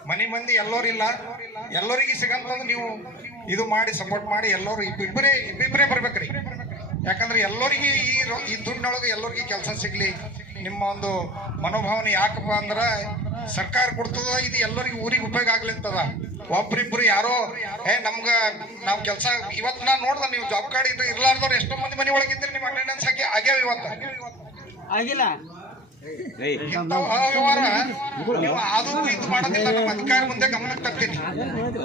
ಮನೆ ಮಂದಿ ಎಲ್ಲರಿಲ್ಲ, ಎಲ್ಲರಿಗೆ ಸಿಗಂತಂದು ನೀವು ಇದು ಮಾಡಿ ಸಪೋರ್ಟ್ ಮಾಡಿ. ಎಲ್ಲರೂ ಇಬ್ಬಿಬ್ಬರೇ ಬರ್ಬೇಕ್ರಿ. ಯಾಕಂದ್ರೆ ಎಲ್ಲರಿಗೆ ಈ ದುಡ್ಡಿನೊಳಗೆ ಎಲ್ಲರಿಗೆ ಕೆಲಸ ಸಿಗ್ಲಿ. ನಿಮ್ಮ ಒಂದು ಮನೋಭಾವನೆ ಯಾಕಪ್ಪ ಅಂದ್ರ ಸರ್ಕಾರ ಕೊಡ್ತದ, ಇದು ಎಲ್ಲರಿಗೂ ಊರಿಗೆ ಉಪಯೋಗ ಆಗ್ಲಿಂತದ. ಒಬ್ರಿಬ್ರು ಯಾರೋ ನಾವು ಕೆಲಸ ಇವತ್ತು ನಾನು ನೋಡ್ದ, ನೀವು ಜಾಬ್ ಕಾರ್ಡ್ ಇರ್ಲಾರ್ದವ್ರು ಎಷ್ಟೋ ಮಂದಿ ಮನೆ ಒಳಗಿದ್ರಿ, ನಿಮ್ಮ ಅಟೆಂಡೆನ್ಸ್ ಹಾಕಿ ಆಗ್ಯಾವ ಇವತ್ತು ಆಗಿಲ್ಲ. ವ್ಯವಹಾರ ನೀವು ಅದು ಇದು ಮಾಡೋದಿಲ್ಲ, ನಮ್ಮ ಅಧಿಕಾರ ಮುಂದೆ ಗಮನಕ್ಕೆ ತರ್ತೀನಿ.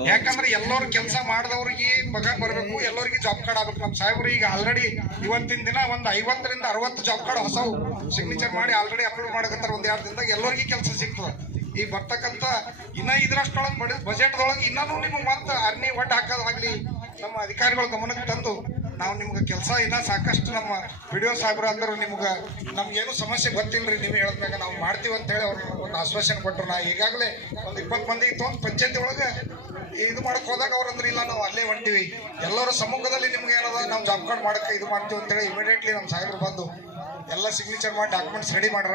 ಯಾಕಂದ್ರೆ ಎಲ್ಲರೂ ಕೆಲಸ ಮಾಡಿದವ್ರಿಗೆ ಪಗಾರ ಬರ್ಬೇಕು, ಎಲ್ಲರಿಗೆ ಜಾಬ್ ಕಾರ್ಡ್ ಆಗ್ಬೇಕು. ನಮ್ಮ ಸಾಹೇಬ್ರು ಈಗ ಆಲ್ರೆಡಿ ಇವತ್ತಿನ ದಿನ ಒಂದು 50 ರಿಂದ 60 ಜಾಬ್ ಕಾರ್ಡ್ ಹೊಸವು ಸಿಗ್ನೇಚರ್ ಮಾಡಿ ಆಲ್ರೆಡಿ ಅಪ್ಲೋಡ್ ಮಾಡಕತ್ತಾರ. ಒಂದ್ 2 ದಿನದಾಗ ಎಲ್ಲರಿಗೆ ಕೆಲಸ ಸಿಗ್ತದೆ. ಈಗ ಬರ್ತಕ್ಕಂಥ ಇನ್ನ ಇದ್ರಷ್ಟೊಳಗೆ ಬಜೆಟ್ದೊಳಗೆ ಇನ್ನೂ ನಿಮ್ಗೆ ಮತ್ತೆ ಅರ್ನಿ ಒಡ್ಡು ಹಾಕೋದಾಗ್ಲಿ ನಮ್ಮ ಅಧಿಕಾರಿಗಳ ಗಮನಕ್ಕೆ ತಂದು ನಾವು ನಿಮ್ಗೆ ಕೆಲಸ ಇನ್ನ ಸಾಕಷ್ಟು ನಮ್ಮ PDO ಸಾಹೇಬ್ರು ಅಂದರು, ನಮ್ಗೇನು ಸಮಸ್ಯೆ ಗೊತ್ತಿಲ್ರಿ, ನೀವು ಹೇಳಿದ್ಮ್ಯಾಗ ನಾವು ಮಾಡ್ತೀವಿ ಅಂತ ಹೇಳಿ ಅವ್ರು ಒಂದು ಆಶ್ವಾಸನೆ ಕೊಟ್ಟರು. ನಾ ಈಗಾಗಲೇ ಒಂದು 20 ಮಂದಿಗೆ ತೊಗೊಂಡು ಪಂಚಾಯತಿ ಒಳಗೆ ಇದು ಮಾಡಕ್ ಹೋದಾಗ ಅವ್ರಂದ್ರೆ ಇಲ್ಲ ನಾವು ಅಲ್ಲೇ ಹೊಂಟಿವಿ, ಎಲ್ಲರ ಸಮ್ಮುಖದಲ್ಲಿ ನಿಮ್ಗೆ ಏನದ ನಾವು ಜಾಬ್ ಕಾರ್ಡ್ ಮಾಡಕ್ಕೆ ಇದು ಮಾಡ್ತೀವಿ ಅಂತೇಳಿ ಇಮಿಡಿಯೇಟ್ಲಿ ನಮ್ಮ ಸಾಹೇಬ್ರು ಬಂದು ಎಲ್ಲ ಸಿಗ್ನೇಚರ್ ಮಾಡಿ ಡಾಕ್ಯುಮೆಂಟ್ಸ್ ರೆಡಿ ಮಾಡ್ರ.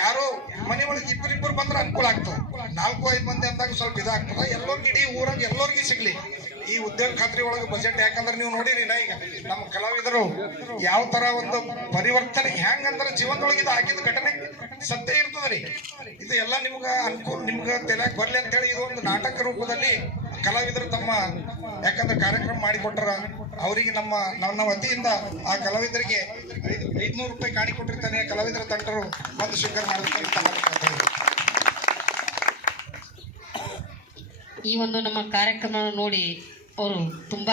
ಯಾರು ಮನೆ ಒಳಗೆ ಇಬ್ಬರಿಬ್ಬರು ಬಂದ್ರೆ ಅನುಕೂಲ ಆಗ್ತದೆ. 4-5 ಮಂದಿ ಅಂದಾಗ ಸ್ವಲ್ಪ ಇದಾಗ್ತದ. ಎಲ್ಲರಿಗೂ ಇಡೀ ಊರಾಗ ಎಲ್ಲರಿಗೂ ಸಿಗ್ಲಿ ಈ ಉದ್ಯೋಗ ಖಾತ್ರಿ ಒಳಗೆ ಬಜೆಟ್. ಯಾಕಂದ್ರೆ ನೀವು ನೋಡಿರಿ ನಾ ಈಗ ನಮ್ಮ ಕಲಾವಿದರು ಯಾವ ತರ ಒಂದು ಪರಿವರ್ತನೆ ಹೆಂಗಂದ್ರೆ ಜೀವನದೊಳಗೆ ಇದು ಆಗಿದ ಘಟನೆ ಸತ್ಯ ಇರ್ತದ್ರಿ. ಇದು ಎಲ್ಲ ನಿಮ್ಗ ಅನುಕೂಲ ನಿಮ್ಗ ತೆಲ್ಯಾಗ ಬರ್ಲಿ ಅಂತ ಹೇಳಿ ಇದು ಒಂದು ನಾಟಕ ರೂಪದಲ್ಲಿ ಕಲಾವಿದರು ತಮ್ಮ ಯಾಕಂದ್ರೆ ಕಾರ್ಯಕ್ರಮ ಮಾಡಿಕೊಟ್ರ. ಅವರಿಗೆ ನನ್ನ ವತಿಯಿಂದ ಆ ಕಲಾವಿದರಿಗೆ 500 ರೂಪಾಯಿ ಕಾಣಿ ಕೊಟ್ಟಿರ್ತಾನೆ. ಕಲಾವಿದರ ತಂಡರು ಬಂದು ಸ್ವೀಕಾರ ಮಾಡಬೇಕು. ಈ ಒಂದು ನಮ್ಮ ಕಾರ್ಯಕ್ರಮ ನೋಡಿ ಅವರು ತುಂಬ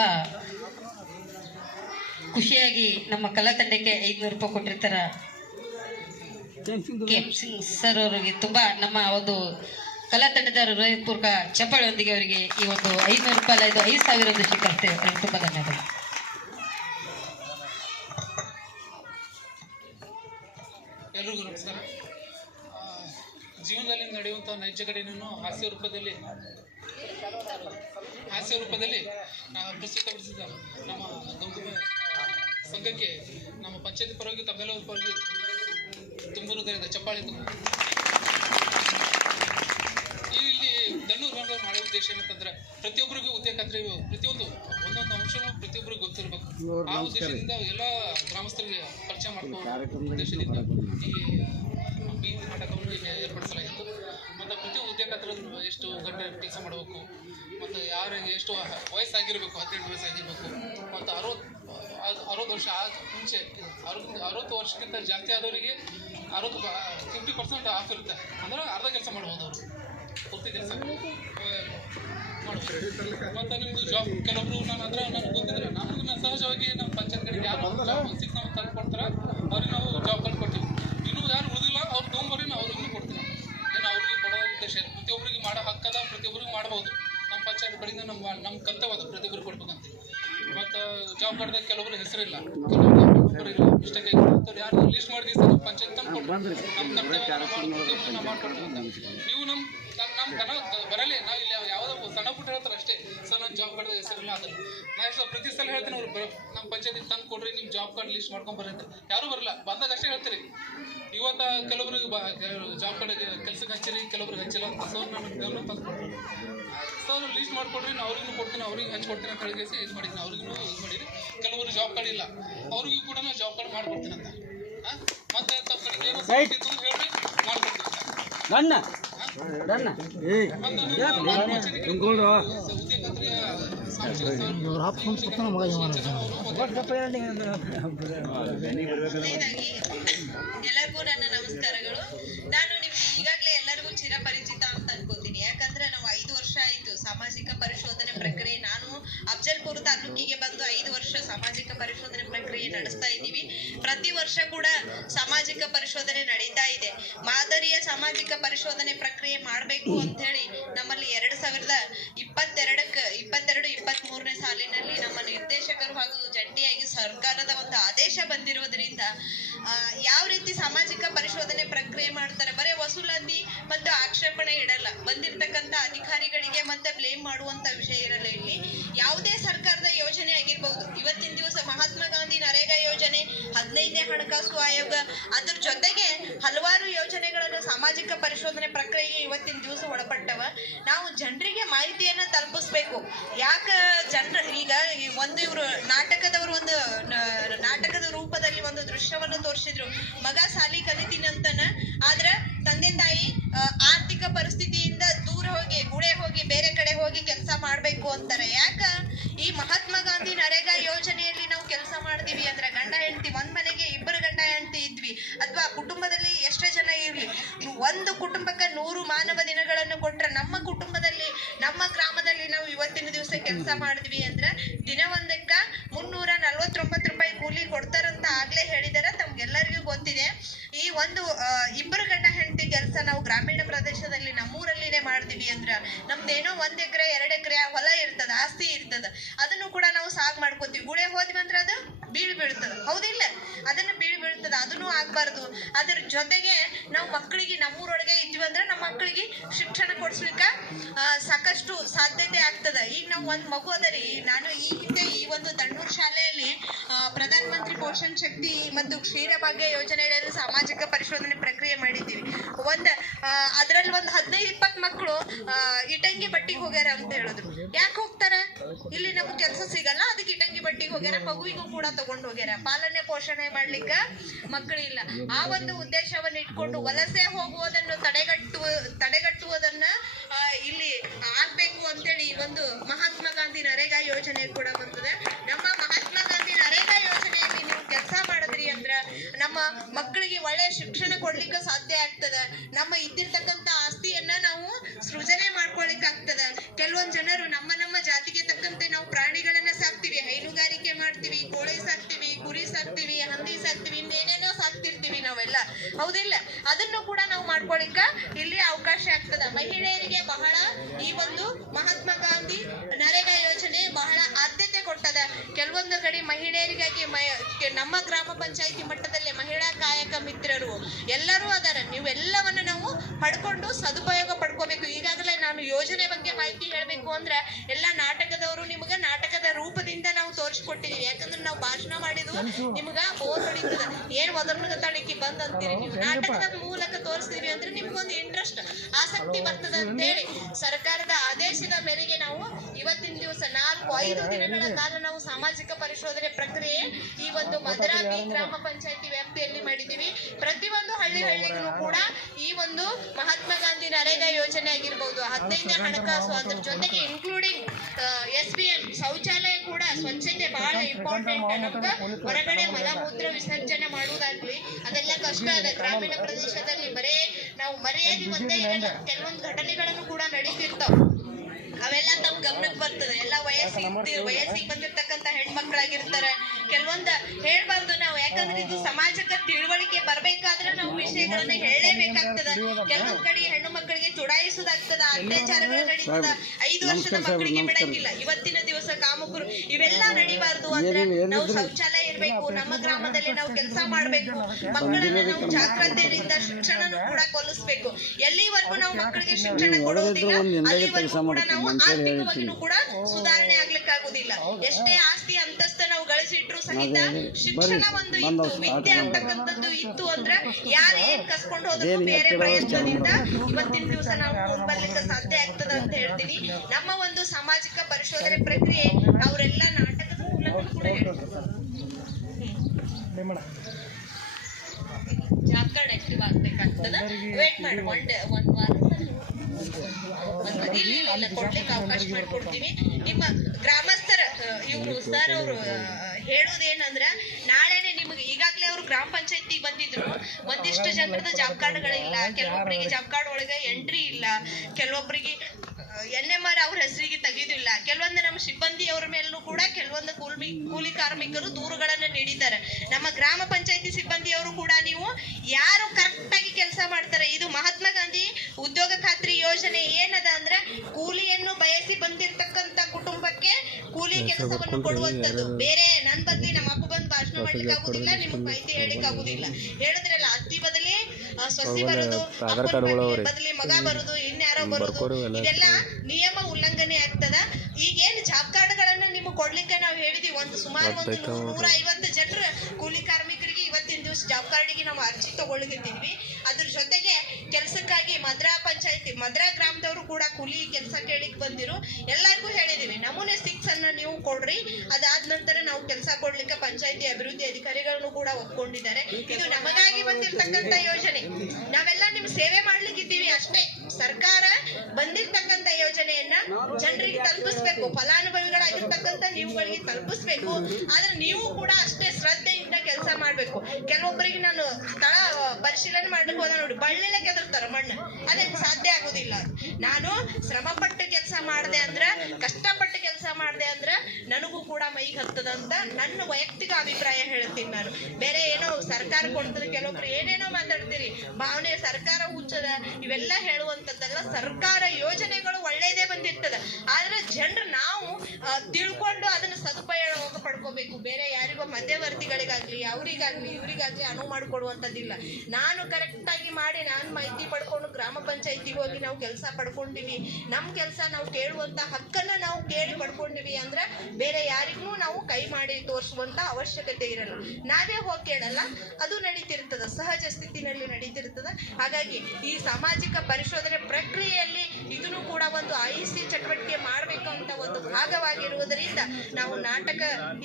ಖುಷಿಯಾಗಿ ನಮ್ಮ ಕಲಾ ತಂಡಕ್ಕೆ 500 ರೂಪಾಯಿ ಕೊಟ್ಟಿರ್ತಾರ. KM ಸಿಂಗ್ ಸರ್ ಅವರಿಗೆ ತುಂಬ ನಮ್ಮ ಒಂದು ಕಲಾ ತಂಡದ ಹೃದಯಪೂರ್ವಕ ಚಪ್ಪಾಳೆಯೊಂದಿಗೆ ಅವರಿಗೆ ಈ ಒಂದು 500 ರೂಪಾಯಿ ಅಲ್ಲ, ಇದು 5,000 ಸ್ವೀಕರಿಸ್ತೇವೆ. ಅವರಿಗೆ ತುಂಬ ಧನ್ಯವಾದಗಳು. ಎಲ್ರಿಗೂ ನಮಸ್ಕಾರ. ಜೀವನದಲ್ಲಿ ನಡೆಯುವಂಥ ನೈಜ ಘಟನೆಯನ್ನು ಹಾಸ್ಯ ರೂಪದಲ್ಲಿ ಪ್ರಸ್ತುತಪಡಿಸಿದ ನಮ್ಮ ಗೌತಮ ಸಂಘಕ್ಕೆ ನಮ್ಮ ಪಂಚಾಯತಿ ಪರವಾಗಿ ತಮ್ಮೆಲ್ಲರ ಪರವಾಗಿ ತುಂಬ ಹೃದಯದ ಚಪ್ಪಾಳೆ. ಇಲ್ಲಿ ದಣ್ಣೂರು ಮಂಡಲ ಮಾಡೋ ಉದ್ದೇಶ ಏನಂತಂದ್ರೆ ಪ್ರತಿಯೊಬ್ಬರಿಗೂ ಉದ್ಯೋಗ ಖಾತ್ರಿ ಒಂದೊಂದು ಅಂಶನೂ ಪ್ರತಿಯೊಬ್ಬರಿಗೂ ಗೊತ್ತಿರಬೇಕು. ಆ ಉದ್ದೇಶದಿಂದ ಎಲ್ಲ ಗ್ರಾಮಸ್ಥರಿಗೆ ಪರಿಚಯ ಮಾಡ್ಕೊಳ್ಳೋ ಉದ್ದೇಶದಿಂದ ಈ ನಾಟಕವನ್ನು ಏರ್ಪಡಿಸಲಾಗಿತ್ತು. ಮತ್ತು ಪ್ರತಿ ಉದ್ಯೋಗ ಖಾತ್ರಿಗಳು ಎಷ್ಟು ಗಂಟೆ ಕೆಲಸ ಮಾಡಬೇಕು, ಮತ್ತು ಯಾರಿಗೆ ಎಷ್ಟು ವಯಸ್ಸಾಗಿರಬೇಕು, 18 ವಯಸ್ಸಾಗಿರಬೇಕು, ಮತ್ತು 60 ವರ್ಷ ಮುಂಚೆ 60 ವರ್ಷಕ್ಕಿಂತ ಜಾಸ್ತಿ ಆದವರಿಗೆ 50% ಆಫ್ ಇರುತ್ತೆ. ಅಂದ್ರೆ ಅರ್ಧ ಕೆಲಸ ಮಾಡ್ಬೋದು, ಅವರು ಪೂರ್ತಿ ಕೆಲಸ ಮಾಡ್ಬೋದು. ಮತ್ತು ನಿಮ್ಮದು ಜಾಬ್ ಕೆಲವೊಬ್ರು ನನಗೆ ಗೊತ್ತಿದ್ರೆ ನಮಗೂ ಸಹಜವಾಗಿ ನಮ್ಮ ಪಂಚಾಯತ್ ಕಡೆಗೆ ಯಾರು ಜಾಬ್ ಸಿಕ್ಸ್ ನಮ್ಗೆ ತಂದು ಕೊಡ್ತಾರೆ, ಅವ್ರಿಗೆ ನಾವು ಜಾಬ್ ಕಾರ್ಡ್ ಕೊಡ್ತೀವಿ. ಇನ್ನೂ ಯಾರು ಉಳಿದಿಲ್ಲ ಅವ್ರು ತೊಗೊಂಬರ್ರಿ, ನಾವು ಅವ್ರಿಗೂ ಕೊಡ್ತೀವಿ. ಏನು ಅವ್ರಿಗೆ ಕೊಡೋ ಉದ್ದೇಶ ಪ್ರತಿಯೊಬ್ಬರಿಗೆ ಮಾಡೋ ಹಕ್ಕದ, ಪ್ರತಿಯೊಬ್ಬರಿಗೆ ಮಾಡ್ಬೋದು. ನಮ್ಮ ಪಂಚಾಯತ್ ಕಡೆಯಿಂದ ನಮ್ಮ ಕರ್ತವ್ಯ ಅದು ಪ್ರತಿಯೊಬ್ಬರಿಗೆ ಕೊಡ್ಬೇಕಂತ. ಮತ್ತು ಜಾಬ್ ಕಾರ್ಡ್ದಾಗ ಕೆಲವೊಬ್ಬರು ಹೆಸರಿಲ್ಲ, ಕೆಲವೊಬ್ಬರು ಇಲ್ಲ, ಮಿಸ್ಟೇಕ್ ಆಗಿತ್ತು. ಯಾರು ಲೀಸ್ಟ್ ಮಾಡಿ ನಮ್ಮ ಪಂಚಾಯತ್ ತಂದು ಕೊಡ್ಬೋದು. ನಮ್ಮ ಕರ್ತವ್ಯ ಪ್ರತಿಯೊಬ್ಬರು ನಾವು ಮಾಡ್ಕೊಡ್ತೀವಿ ಅಂತ. ನೀವು ನಮ್ಮ ಬರಲಿ, ನಾವು ಇಲ್ಲಿ ಯಾವುದೋ ಸಣ್ಣ ಪುಟ್ಟ ಹೇಳ್ತಾರೆ ಅಷ್ಟೇ. ಸರ್ ನನ್ನ ಜಾಬ್ ಕಾರ್ಡ್ ಹೆಸರಿಲ್ಲ ಅದನ್ನು ನಾನು ಪ್ರತಿ ಸಲ ಹೇಳ್ತೀನಿ, ಅವ್ರು ನಮ್ಮ ಪಂಚಾಯತಿಗೆ ತಂದು ಕೊಡ್ರಿ, ನಿಮ್ಮ ಜಾಬ್ ಕಾರ್ಡ್ ಲಿಸ್ಟ್ ಮಾಡ್ಕೊಂಡು ಬರ್ರಿ ಅಂತ. ಯಾರೂ ಬರಲ್ಲ, ಬಂದಾಗ ಅಷ್ಟೇ ಹೇಳ್ತೀರಿ. ಇವತ್ತು ಕೆಲವ್ರಿಗೆ ಜಾಬ್ ಕಾರ್ಡ್ ಕೆಲ್ಸಕ್ಕೆ ಹಚ್ಚಿರಿ, ಕೆಲವ್ರಿಗೆ ಹಚ್ಚಿಲ್ಲ ಅಂತ. ಸೊ ನಾನು ಗಮನ ತಂದು ಕೊಡ್ರಿ, ಸರ್ ಲೀಸ್ಟ್ ಮಾಡಿಕೊಡ್ರಿ, ನಾನು ಅವ್ರಿಗೂ ಕೊಡ್ತೀನಿ, ಅವ್ರಿಗೆ ಹಚ್ಕೊಡ್ತೀನಿ ಅಂತ ಹೇಳಿ ಇದು ಮಾಡಿದ್ದೀನಿ. ಅವ್ರಿಗೂ ಇದು ಮಾಡಿರಿ. ಕೆಲವರು ಜಾಬ್ ಕಾರ್ಡ್ ಇಲ್ಲ, ಅವ್ರಿಗೂ ಕೂಡ ನಾನು ಜಾಬ್ ಕಾರ್ಡ್ ಮಾಡ್ಕೊಡ್ತೀನಿ ಅಂತ. ಮತ್ತೆ ತಮ್ಮ ಕಡೆಗೆ ಏನೋ ಹೇಳ್ರಿ, ಮಾಡ್ಕೊಡ್ತೀನಿ ಅಂತ. ಎಲ್ಲರಿಗೂ ನನ್ನ ನಮಸ್ಕಾರಗಳು. ನಾನು ನಿಮ್ಗೆ ಈಗಾಗಲೇ ಎಲ್ಲರಿಗೂ ಚಿರಪರಿಚಿತ ಅಂತ ಅನ್ಕೋತೀನಿ. ಯಾಕಂದ್ರೆ ನಾವು 5 ವರ್ಷ ಆಯ್ತು ಸಾಮಾಜಿಕ ಪರಿಶೋಧನೆ ಪ್ರಕ್ರಿಯೆ. ನಾನು ಅಫಜಲ್ಪುರ ತಾಲೂಕಿಗೆ ಬಂದು 5 ವರ್ಷ ಸಾಮಾಜಿಕ ಪರಿಶೋಧನೆ ಪ್ರಕ್ರಿಯೆ ನಡೆಸ್ತಾ ಇದ್ದೀವಿ. ಪ್ರತಿ ವರ್ಷ ಕೂಡ ಸಾಮಾಜಿಕ ಪರಿಶೋಧನೆ ನಡೀತಾ ಇದೆ. ಮಾದರಿಯ ಸಾಮಾಜಿಕ ಪರಿಶೋಧನೆ ಪ್ರಕ್ರಿಯೆ ಮಾಡಬೇಕು ಅಂತ ಹೇಳಿ ನಮ್ಮಲ್ಲಿ 2022-23ನೇ ಸಾಲಿನಲ್ಲಿ ನಮ್ಮ ನಿರ್ದೇಶಕರು ಹಾಗೂ ಜಂಟಿಯಾಗಿ ಸರ್ಕಾರದ ಒಂದು ಆದೇಶ ಬಂದಿರುವುದರಿಂದ ಯಾವ ರೀತಿ ಸಾಮಾಜಿಕ ಪರಿಶೋಧನೆ ಪ್ರಕ್ರಿಯೆ ಮಾಡ್ತಾರೆ, ಬರೀ ವಸೂಲಾತಿ ಮತ್ತು ಆಕ್ಷೇಪಣೆ ಇಡಲ್ಲ, ಬಂದಿರತಕ್ಕಂತ ಅಧಿಕಾರಿಗಳಿಗೆ ಮತ್ತೆ ಬ್ಲೇಮ್ ಮಾಡುವಂತ ವಿಷಯ ಇರಲ್ಲ. ಇಲ್ಲಿ ಯಾವುದೇ ಸರ್ಕಾರದ ಯೋಜನೆ ಆಗಿರ್ಬಹುದು, ಇವತ್ತಿನ ದಿವಸ ಮಹಾತ್ಮ ಗಾಂಧಿ ನರೇಗಾ ಯೋಜನೆ, 15ನೇ ಹಣಕಾಸು ಆಯೋಗ, ಅದ್ರ ಜೊತೆಗೆ ಹಲವಾರು ಯೋಜನೆಗಳನ್ನು ಸಾಮಾಜಿಕ ಪರಿಶೋಧನೆ ಪ್ರಕ್ರಿಯೆಗೆ ಇವತ್ತಿನ ದಿವಸ ಒಳಪಟ್ಟವ. ನಾವು ಜನರಿಗೆ ಮಾಹಿತಿಯನ್ನ ತಲುಪಿಸ್ಬೇಕು. ಯಾಕ ಜನರ ಈಗ ಇವರು ನಾಟಕದವರು ಒಂದು ನಾಟಕದ ರೂಪದಲ್ಲಿ ಒಂದು ದೃಶ್ಯವನ್ನು ತೋರಿಸಿದ್ರು. ಮಗ ಸಾಲಿ ಕಲಿತೀನಿ ಅಂತಾನ, ಆದ್ರ ತಂದೆ ತಾಯಿ ಆರ್ಥಿಕ ಪರಿಸ್ಥಿತಿಯಿಂದ ದೂರ ಹೋಗಿ ಗುಳೆ ಹೋಗಿ ಬೇರೆ ಕಡೆ ಹೋಗಿ ಕೆಲಸ ಮಾಡ್ಬೇಕು ಅಂತಾರೆ. ಯಾಕ ಈ ಮಹಾತ್ಮ ಗಾಂಧಿ ನರೇಗಾ ಯೋಜನೆಯಲ್ಲಿ ನಾವು ಕೆಲಸ ಮಾಡ್ತೀವಿ ಅಂದ್ರೆ ಗಂಡ ಹೆಂಡತಿ, ಒಂದ್ ಮನೆಗೆ 2 ಗಂಡ ಹೆಂಡತಿ ಇದ್ವಿ, ಅಥವಾ ಕುಟುಂಬದಲ್ಲಿ ಎಷ್ಟೇ ಜನ ಇರ್ಲಿ, ಒಂದು ಕುಟುಂಬಕ್ಕೆ 100 ಮಾನವ ದಿನಗಳನ್ನು ಕೊಟ್ರೆ ನಮ್ಮ ಕುಟುಂಬದಲ್ಲಿ ನಮ್ಮ ಗ್ರಾಮದಲ್ಲಿ ನಾವು ಇವತ್ತಿನ ದಿವಸ ಕೆಲಸ ಮಾಡಿದ್ವಿ ಅಂದ್ರೆ ದಿನವೊಂದಕ್ಕ 349 ರೂಪಾಯಿ ಕೂಲಿ ಕೊಡ್ತಾರಂತ ಆಗ್ಲೇ ಹೇಳಿದಾರೆ. ತಮ್ಗೆಲ್ಲರಿಗೂ ಗೊತ್ತಿದೆ. ಈ ಒಂದು 2 ಗಂಡ ಹೆಂಡತಿ ಕೆಲಸ ನಾವು ಗ್ರಾಮೀಣ ಪ್ರದೇಶದಲ್ಲಿ ನಮ್ಮೂರಲ್ಲಿನೇ ಮಾಡ್ತೀವಿ ಅಂದ್ರ ನಮ್ದೇನೋ 1 ಎಕರೆ 2 ಎಕರೆ ಹೊಲ ಇರ್ತದ, ಆಸ್ತಿ ಇರ್ತದ, ಅದನ್ನು ಕೂಡ ನಾವು ಸಾಗ್ ಮಾಡ್ಕೋತೀವಿ. ಗುಳೆ ಹೋದ್ವಿ ಅಂದ್ರೆ ಅದು ಬೀಳ್ತದ, ಹೌದಿಲ್ಲ? ಅದನ್ನ ಬೀಳ್ತದ, ಅದನ್ನು ಆಗ್ಬಾರ್ದು. ಅದ್ರ ಜೊತೆಗೆ ನಾವು ಮಕ್ಕಳಿಗೆ ನಮ್ಮೂರೊಳಗೆ ಇದ್ವಿ ಅಂದ್ರೆ ನಮ್ಮ ಮಕ್ಕಳಿಗೆ ಶಿಕ್ಷಣ ಕೊಡ್ಸ್ಲಿಕ್ಕ ಸಾಕಷ್ಟು ಸಾಧ್ಯತೆ ಆಗ್ತದ. ಈಗ ನಾವು ಒಂದ್ ಮಗು ಅದರಿ, ನಾನು ಈ ಹಿಂದೆ ಈ ಒಂದು ದಣ್ಣೂರ್ ಶಾಲೆಯಲ್ಲಿ ಪ್ರಧಾನ ಮಂತ್ರಿ ಪೋಷಣ್ ಶಕ್ತಿ ಮತ್ತು ಕ್ಷೀರಭಾಗ್ಯ ಯೋಜನೆಗಳಲ್ಲಿ ಸಾಮಾಜಿಕ ಪರಿಶೋಧನೆ ಪ್ರಕ್ರಿಯೆ ಮಾಡಿದ್ದೀವಿ. ಅದ್ರಲ್ಲಿ ಒಂದು 15-20 ಮಕ್ಕಳು ಇಟಂಗಿ ಬಟ್ಟಿಗೆ ಹೋಗ್ಯಾರ ಅಂತ ಹೇಳಿದ್ರು. ಯಾಕೆ ಹೋಗ್ತಾರ? ಇಲ್ಲಿ ನಮ್ಗೆ ಕೆಲಸ ಸಿಗಲ್ಲ, ಅದಕ್ಕೆ ಇಟಂಗಿ ಬಟ್ಟಿಗೆ ಹೋಗ್ಯಾರ. ಮಗುವಿಗೂ ಕೂಡ ತಗೊಂಡು ಹೋಗ್ಯಾರ. ಪಾಲನೆ ಪೋಷಣೆ ಮಾಡ್ಲಿಕ್ಕ ಮಕ್ಕಳಿಲ್ಲ. ಆ ಒಂದು ಉದ್ದೇಶವನ್ನು ಇಟ್ಕೊಂಡು ವಲಸೆ ಹೋಗುವುದನ್ನು ತಡೆಗಟ್ಟುವುದನ್ನ ಇಲ್ಲಿ ಆಗ್ಬೇಕು ಅಂತೇಳಿ ಈ ಒಂದು ಮಹಾತ್ಮ ಗಾಂಧಿ ನರೇಗಾ ಯೋಜನೆ ಕೂಡ ಬಂದಿದೆ. ನಮ್ಮ ಮಹಾತ್ಮ ಗಾಂಧಿ ನರೇಗಾ ಯೋಜನೆಯಲ್ಲಿ ನೀವು ಕೆಲಸ ಮಾಡಿದ್ರಿ ಅಂದ್ರ ನಮ್ಮ ಮಕ್ಕಳಿಗೆ ಒಳ್ಳೆ ಶಿಕ್ಷಣ ಕೊಡ್ಲಿಕ್ಕೆ ಸಾಧ್ಯ ಆಗ್ತದ. ನಮ್ಮ ಇದ್ದಿರ್ತಕ್ಕಂಥ ಆಸ್ತಿಯನ್ನ ನಾವು ಸೃಜನೆ ಮಾಡ್ಕೊಳಿಕ್ ಆಗ್ತದ. ಕೆಲವೊಂದ್ ಜನರು ನಮ್ಮ ಜಾತಿಗೆ ತಕ್ಕಂತೆ ನಾವು ಪ್ರಾಣಿಗಳನ್ನ ಸಾಕ್ತಿವಿ, ಹೈನುಗಾರಿಕೆ ಮಾಡ್ತೀವಿ, ಕೋಳಿ ಸಾಕ್ತಿವಿ, ಕುರಿ ಸಾಕ್ತಿವಿ, ಹಂದಿ ಸಾಕ್ತಿವಿ, ಇನ್ನೇನೇನೋ ಸಾಕ್ತಿರ್ತೀವಿ ನಾವೆಲ್ಲ, ಹೌದಿಲ್ಲ? ಅದನ್ನು ಕೂಡ ನಾವು ಮಾಡ್ಕೊಳಿಕ ಇಲ್ಲಿ ಅವಕಾಶ ಆಗ್ತದ. ಮಹಿಳೆಯರಿಗೆ ಬಹಳ ಈ ಒಂದು ಮಹಾತ್ಮ ಗಾಂಧಿ ನರೇಗಾ ಯೋಜನೆ ಬಹಳ ಆದ್ಯತೆ ಕೊಟ್ಟದ. ಕೆಲವೊಂದು ಕಡೆ ಮಹಿಳೆಯರಿಗಾಗಿ ನಮ್ಮ ಗ್ರಾಮ ಪಂಚಾಯಿತಿ ಮಟ್ಟದಲ್ಲಿ ಮಹಿಳಾ ಕಾಯಕ ಮಿತ್ರರು ಎಲ್ಲರೂ ಅದಾರ. ನೀವೆಲ್ಲವನ್ನ ನಾವು ಪಡ್ಕೊಂಡು ಸದುಪಯೋಗ ಪಡ್ಕೋಬೇಕು. ಈಗಾಗಲೇ ನಾನು ಯೋಜನೆ ಬಗ್ಗೆ ಮಾಹಿತಿ ಹೇಳ್ಬೇಕು ಅಂದ್ರೆ ಎಲ್ಲ ನಾಟಕದವರು ನಿಮ್ಗ ನಾಟಕದ ರೂಪದಿಂದ ನಾವು ತೋರಿಸ್ಕೊಟ್ಟಿದೀವಿ. ಯಾಕಂದ್ರೆ ನಾವು ಭಾಷಣ ಮಾಡಿದ್ವು ನಿಮ್ಗ ಬೋರ್ ಹೊಡಿತದ, ಏನ್ ಒದರ್ನದ ತಳಿಕೆ ಬಂದ್ ಅಂತೀರಿ. ನೀವು ನಾಟಕದ ಮೂಲಕ ತೋರಿಸ್ತೀವಿ ಅಂದ್ರೆ ನಿಮ್ಗೊಂದು ಇಂಟ್ರೆಸ್ಟ್, ಆಸಕ್ತಿ ಬರ್ತದ ಅಂತೇಳಿ ಸರ್ಕಾರದ ಆದೇಶದ ಮೇರೆಗೆ ನಾವು ಇವತ್ತಿನ ದಿವಸ 4-5 ದಿನಗಳ ಕಾಲ ನಾವು ಸಾಮಾಜಿಕ ಪರಿಶೋಧನೆ ಪ್ರಕ್ರಿಯೆ ಈ ಒಂದು ಮದರಾಬಿ ಗ್ರಾಮ ಪಂಚಾಯತಿ ವ್ಯಾಪ್ತಿಯಲ್ಲಿ ಮಾಡಿದ್ದೀವಿ. ಪ್ರತಿಯೊಂದು ಹಳ್ಳಿಗಳಿಗೂ ಕೂಡ ಈ ಒಂದು ಮಹಾತ್ಮ ಗಾಂಧಿ ನರೇಗಾ ಯೋಜನೆ ಆಗಿರ್ಬೋದು, 15ನೇ ಹಣಕಾಸು, ಅದ್ರ ಜೊತೆಗೆ ಇನ್ಕ್ಲೂಡಿಂಗ್ SBM ಶೌಚಾಲಯ ಕೂಡ ಸ್ವಚ್ಛತೆ ಬಹಳ ಇಂಪಾರ್ಟೆಂಟ್. ನಮ್ಗೆ ಹೊರಗಡೆ ಮಲಮೂತ್ರ ವಿಸರ್ಜನೆ ಮಾಡುವುದಾಗ್ಲಿ ಅದೆಲ್ಲ ಕಷ್ಟ ಅದ. ಗ್ರಾಮೀಣ ಪ್ರದೇಶದಲ್ಲಿ ನಾವು ಮರೆಯಾಗಿ ಒಂದೇ ಕೆಲವೊಂದು ಘಟನೆಗಳನ್ನು ಕೂಡ ನಡೀತಿರ್ತಾವ. ಅವೆಲ್ಲ ತಮ್ಮ ಗಮನಕ್ಕೆ ಬರ್ತದೆ. ಎಲ್ಲ ವಯಸ್ಸಿಗೆ ಬಂದಿರ್ತಕ್ಕಂಥ ಹೆಣ್ಮಕ್ಳಾಗಿರ್ತಾರೆ. ಕೆಲವೊಂದು ಹೇಳ್ಬಾರ್ದು ನಾವು, ಯಾಕಂದ್ರೆ ಇದು ಸಮಾಜಕ್ಕೆ ತಿಳುವಳಿಕೆ ಬರ್ಬೇಕಾದ್ರೆ ನಾವು ವಿಷಯಗಳನ್ನ ಹೇಳಲೇಬೇಕಾಗ್ತದ. ಕೆಲವೊಂದ್ ಕಡೆ ಹೆಣ್ಣು ಮಕ್ಕಳಿಗೆ ಚುಡಾಯಿಸೋದಾಗ್ತದ, ಅತ್ಯಾಚಾರಗಳು ನಡೀತದ. 5 ವರ್ಷದ ಮಕ್ಕಳಿಗೆ ಬಿಡಂಗಿಲ್ಲ. ಇವತ್ತಿನ ದಿವಸ ಕಾಮಕರು ಇವೆಲ್ಲ ನಡಿಬಾರ್ದು ಅಂದ್ರೆ ನಾವು ಶೌಚಾಲಯ ಇರ್ಬೇಕು. ನಮ್ಮ ಗ್ರಾಮದಲ್ಲಿ ನಾವು ಕೆಲಸ ಮಾಡ್ಬೇಕು. ಮಕ್ಕಳನ್ನ ನಾವು ಜಾಗ್ರತೆಯಿಂದ ಶಿಕ್ಷಣನೂ ಕೂಡ ಕಲಿಸ್ಬೇಕು. ಎಲ್ಲಿವರೆಗೂ ನಾವು ಮಕ್ಕಳಿಗೆ ಶಿಕ್ಷಣ ಕೊಡೋದಿಲ್ಲ ಅಲ್ಲಿವರೆಗೂ ಕೂಡ ನಾವು ಆರ್ಥಿಕವಾಗಿನೂ ಕೂಡ ಸುಧಾರಣೆ ಆಗ್ಲಿಕ್ಕೆ ಆಗುದಿಲ್ಲ. ಎಷ್ಟೇ ಆಸ್ತಿ ಅಂತಸ್ತ ನಾವು ಗಳಿಸಿಟ್ರು ಸಹಿತ ಶಿಕ್ಷಣ ಒಂದು ಇತ್ತು, ವಿದ್ಯೆ ಅಂತಕ್ಕಂಥದ್ದು ಇತ್ತು ಅಂದ್ರೆ ಯಾರು ಏನ್ ಕಸ್ಕೊಂಡು ಹೋದ್ರು ಬೇರೆ ಪ್ರಯತ್ನದಿಂದ ಇವತ್ತಿನ ದಿವಸ ನಾವು ಮುಂಬರ್ಲಿಕ್ಕೆ ಸಾಧ್ಯ ಆಗ್ತದ ಅಂತ ಹೇಳ್ತೀನಿ. ನಮ್ಮ ಒಂದು ಸಾಮಾಜಿಕ ಪರಿಶೋಧನೆ ಪ್ರಕ್ರಿಯೆ ಅವರೆಲ್ಲ ನಾಟಕದ ಮೂಲಕ ಕೂಡ ಹೇಳ್ತಾರೆ. ಜಾಬ್ ಕಾರ್ಡ್ ಆಕ್ಟಿವ್ ಆಗ್ಬೇಕಾಗ್ತದ. ವೇಟ್ ಮಾಡಿ ಒಂದ್ ವಾರ ಇಲ್ಲ ಕೊಡ್ಲಿಕ್ಕೆ ಅವಕಾಶ ಮಾಡಿಕೊಡ್ತೀವಿ. ನಿಮ್ಮ ಗ್ರಾಮಸ್ಥರ ಇವ್ರು ಸರ್ ಅವರು ಹೇಳೋದೇನಂದ್ರ ನಾಳೆನೆ ನಿಮ್ಗೆ ಈಗಾಗಲೇ ಅವರು ಗ್ರಾಮ ಪಂಚಾಯತಿಗೆ ಬಂದಿದ್ರು. ಒಂದಿಷ್ಟು ಜನರದ ಜಾಬ್ ಕಾರ್ಡ್ಗಳಿಲ್ಲ, ಕೆಲವೊಬ್ಬರಿಗೆ ಜಾಬ್ ಕಾರ್ಡ್ ಒಳಗೆ ಎಂಟ್ರಿ ಇಲ್ಲ, ಕೆಲವೊಬ್ಬರಿಗೆ NMR ಅವ್ರ ಹೆಸರಿಗೆ ತೆಗೆಯುದಿಲ್ಲ. ಕೆಲವೊಂದು ನಮ್ಮ ಸಿಬ್ಬಂದಿಯವರ ಮೇಲೂ ಕೂಡ ಕೆಲವೊಂದು ಕೂಲಿ ಕಾರ್ಮಿಕರು ದೂರುಗಳನ್ನ ನೀಡಿದ್ದಾರೆ. ನಮ್ಮ ಗ್ರಾಮ ಪಂಚಾಯತಿ ಸಿಬ್ಬಂದಿಯವರು ಕೂಡ ನೀವು ಯಾರು ಕರೆಕ್ಟ್ ಆಗಿ ಕೆಲಸ ಮಾಡ್ತಾರೆ, ಇದು ಮಹಾತ್ಮ ಗಾಂಧಿ ಉದ್ಯೋಗ ಖಾತ್ರಿ ಯೋಜನೆ ಏನದ ಅಂದ್ರೆ ಕೂಲಿಯನ್ನು ಬಯಸಿ ಬಂದಿರತಕ್ಕಂತ ಕುಟುಂಬಕ್ಕೆ ಕೂಲಿ ಕೆಲಸವನ್ನು ಕೊಡುವಂತದ್ದು. ಬೇರೆ ನನ್ ಬದ್ಲಿ ನಮ್ಮ ಅಪ್ಪ ಬಂದು ಭಾಷಣ ಮಾಡ್ಲಿಕ್ಕೆ ಆಗುದಿಲ್ಲ, ನಿಮ್ಗೆ ಮಾಹಿತಿ ಹೇಳಿಕ್ ಆಗುದಿಲ್ಲ. ಹೇಳಿದ್ರಲ್ಲ, ಅತ್ತಿ ಬದಲಿ ಸೊಸಿ ಬರುದು, ಬದಲಿ ಮಗ ಬರುದು, ಇನ್ಯಾರೋ ಬರುದು, ಇದೆಲ್ಲ ನಿಯಮ ಉಲ್ಲಂಘನೆ ಆಗ್ತದ. ಈಗೇನು ಜಾಬ್ ಕಾರ್ಡ್ಗಳನ್ನ ನಿಮ್ಗೆ ಕೊಡ್ಲಿಕ್ಕೆ ನಾವು ಹೇಳಿದೀವಿ. ಸುಮಾರು 150 ಜನರು ಕೂಲಿ ಕಾರ್ಮಿಕರಿಗೆ ಇವತ್ತಿನ ದಿವಸ ಜಾಬ್ ಕಾರ್ಡಿಗೆ ನಾವು ಅರ್ಜಿ ತಗೊಳ್ಳಿದ್ದೀವಿ. ಅದ್ರ ಜೊತೆಗೆ ಕೆಲಸಕ್ಕಾಗಿ ಮದ್ರಾ ಗ್ರಾಮದವರು ಕೂಡ ಕೂಲಿ ಕೆಲಸ ಕೇಳಿಕ್ ಬಂದಿರು. ಎಲ್ಲರಿಗೂ ಹೇಳಿದೀವಿ ನಮೂನೆ 6 ಅನ್ನ ನೀವು ಕೊಡ್ರಿ, ಅದಾದ ನಂತರ ನಾವು ಕೆಲಸ ಕೊಡ್ಲಿಕ್ಕೆ ಪಂಚಾಯತಿ ಅಭಿವೃದ್ಧಿ ಅಧಿಕಾರಿಗಳನ್ನು ಕೂಡ ಒಪ್ಕೊಂಡಿದ್ದಾರೆ. ಇದು ನಮಗಾಗಿ ಬಂದಿರ್ತಕ್ಕಂಥ ಯೋಜನೆ. ನಾವೆಲ್ಲ ನಿಮ್ ಸೇವೆ ಮಾಡ್ಲಿಕ್ಕಿದ್ದೀವಿ ಅಷ್ಟೇ. ಸರ್ಕಾರ ಬಂದಿರ್ತಕ್ಕಂಥ ಯೋಜನೆಯನ್ನ ಜನರಿಗೆ ತಲುಪಿಸ್ಬೇಕು, ಫಲಾನುಭವಿಗಳಾಗಿರ್ತಕ್ಕಂಥ ನೀವುಗಳಿಗೆ ತಲುಪಿಸ್ಬೇಕು. ಆದ್ರೆ ನೀವು ಕೂಡ ಅಷ್ಟೇ ಶ್ರದ್ಧೆಯಿಂದ ಕೆಲಸ ಮಾಡ್ಬೇಕು. ಕೆಲವೊಬ್ಬರಿಗೆ ನಾನು ಸ್ಥಳ ಪರಿಶೀಲನೆ ಮಾಡ್ಲಿಕ್ಕೆ ಹೋದ ನೋಡಿ, ಬಳ್ಳಿಲೆ ಕೆದರ್ತಾರ ಮಣ್ಣು, ಅದಕ್ಕೆ ಸಾಧ್ಯ ಆಗುದಿಲ್ಲ. ನಾನು ಶ್ರಮ ಪಟ್ಟು ಕೆಲಸ ಮಾಡಿದೆ ಅಂದ್ರ, ಕಷ್ಟಪಟ್ಟು ಕೆಲಸ ಮಾಡಿದೆ ಅಂದ್ರ ನನಗೂ ಕೂಡ ಮೈಗೆ ಹತ್ತದಂತ ನನ್ನ ವೈಯಕ್ತಿಕ ಅಭಿಪ್ರಾಯ ಹೇಳ್ತೀನಿ. ನಾನು ಬೇರೆ ಏನೋ ಸರ್ಕಾರ ಕೊಡ್ತದೆ, ಕೆಲವೊಬ್ರು ಏನೇನೋ ಮಾತಾಡ್ತೀರಿ, ಭಾವನೆ ಸರ್ಕಾರ ಹುಚ್ಚದ, ಇವೆಲ್ಲ ಹೇಳುವಂತದ್ದಲ್ಲ. ಸರ್ಕಾರ ಯೋಜನೆಗಳು ಒಳ್ಳೇದೇ ಬಂದಿರ್ತದ, ಆದ್ರೆ ಜನರು ನಾವು ತಿಳ್ಕೊಂಡು ಅದನ್ನ ಸದುಪಯೋಗ ಪಡ್ಕೋಬೇಕು. ಬೇರೆ ಯಾರಿಗೋ ಮಧ್ಯವರ್ತಿಗಳಿಗಾಗ್ಲಿ ಅವರಿಗಾಗ್ಲಿ ಇವರಿಗಾಗ್ಲಿ ಅನುವು ಮಾಡಿಕೊಡುವಂತದ್ದಿಲ್ಲ. ನಾನು ಕರೆಕ್ಟ್ ಆಗಿ ಮಾಡಿ ನಾನು ಮಾಹಿತಿ ಪಡ್ಕೊಂಡು ಗ್ರಾಮ ಪಂಚಾಯತಿಗೆ ಹೋಗಿ ನಾವು ಕೆಲಸ ಪಡ್ಕೊಂಡಿವಿ. ನಮ್ ಕೆಲಸ ನಾವು ಕೇಳುವಂತ ಹಕ್ಕನ್ನ ನಾವು ಕೇಳಿ ಪಡ್ಕೊಂಡಿವಿ. ತಗೊಂಡಿವಿ ಅಂದ್ರೆ ಬೇರೆ ಯಾರಿಗೂ ನಾವು ಕೈ ಮಾಡಿ ತೋರಿಸುವಂತ ಅವಶ್ಯಕತೆ ಇರಲ್ಲ. ನಾವೇ ಹೋಗಿ ಕೇಳಲ್ಲ, ಅದು ನಡೀತಿರ್ತದ, ಸಹಜ ಸ್ಥಿತಿನಲ್ಲಿ ನಡೀತಿರ್ತದ. ಹಾಗಾಗಿ ಈ ಸಾಮಾಜಿಕ ಪರಿಶೋಧನೆ ಪ್ರಕ್ರಿಯೆಯಲ್ಲಿ ಇದನ್ನು ಕೂಡ ಒಂದು IC ಚಟುವಟಿಕೆ ಮಾಡಬೇಕು ಅಂತ ಒಂದು ಭಾಗವಾಗಿರುವುದರಿಂದ ನಾವು ನಾಟಕ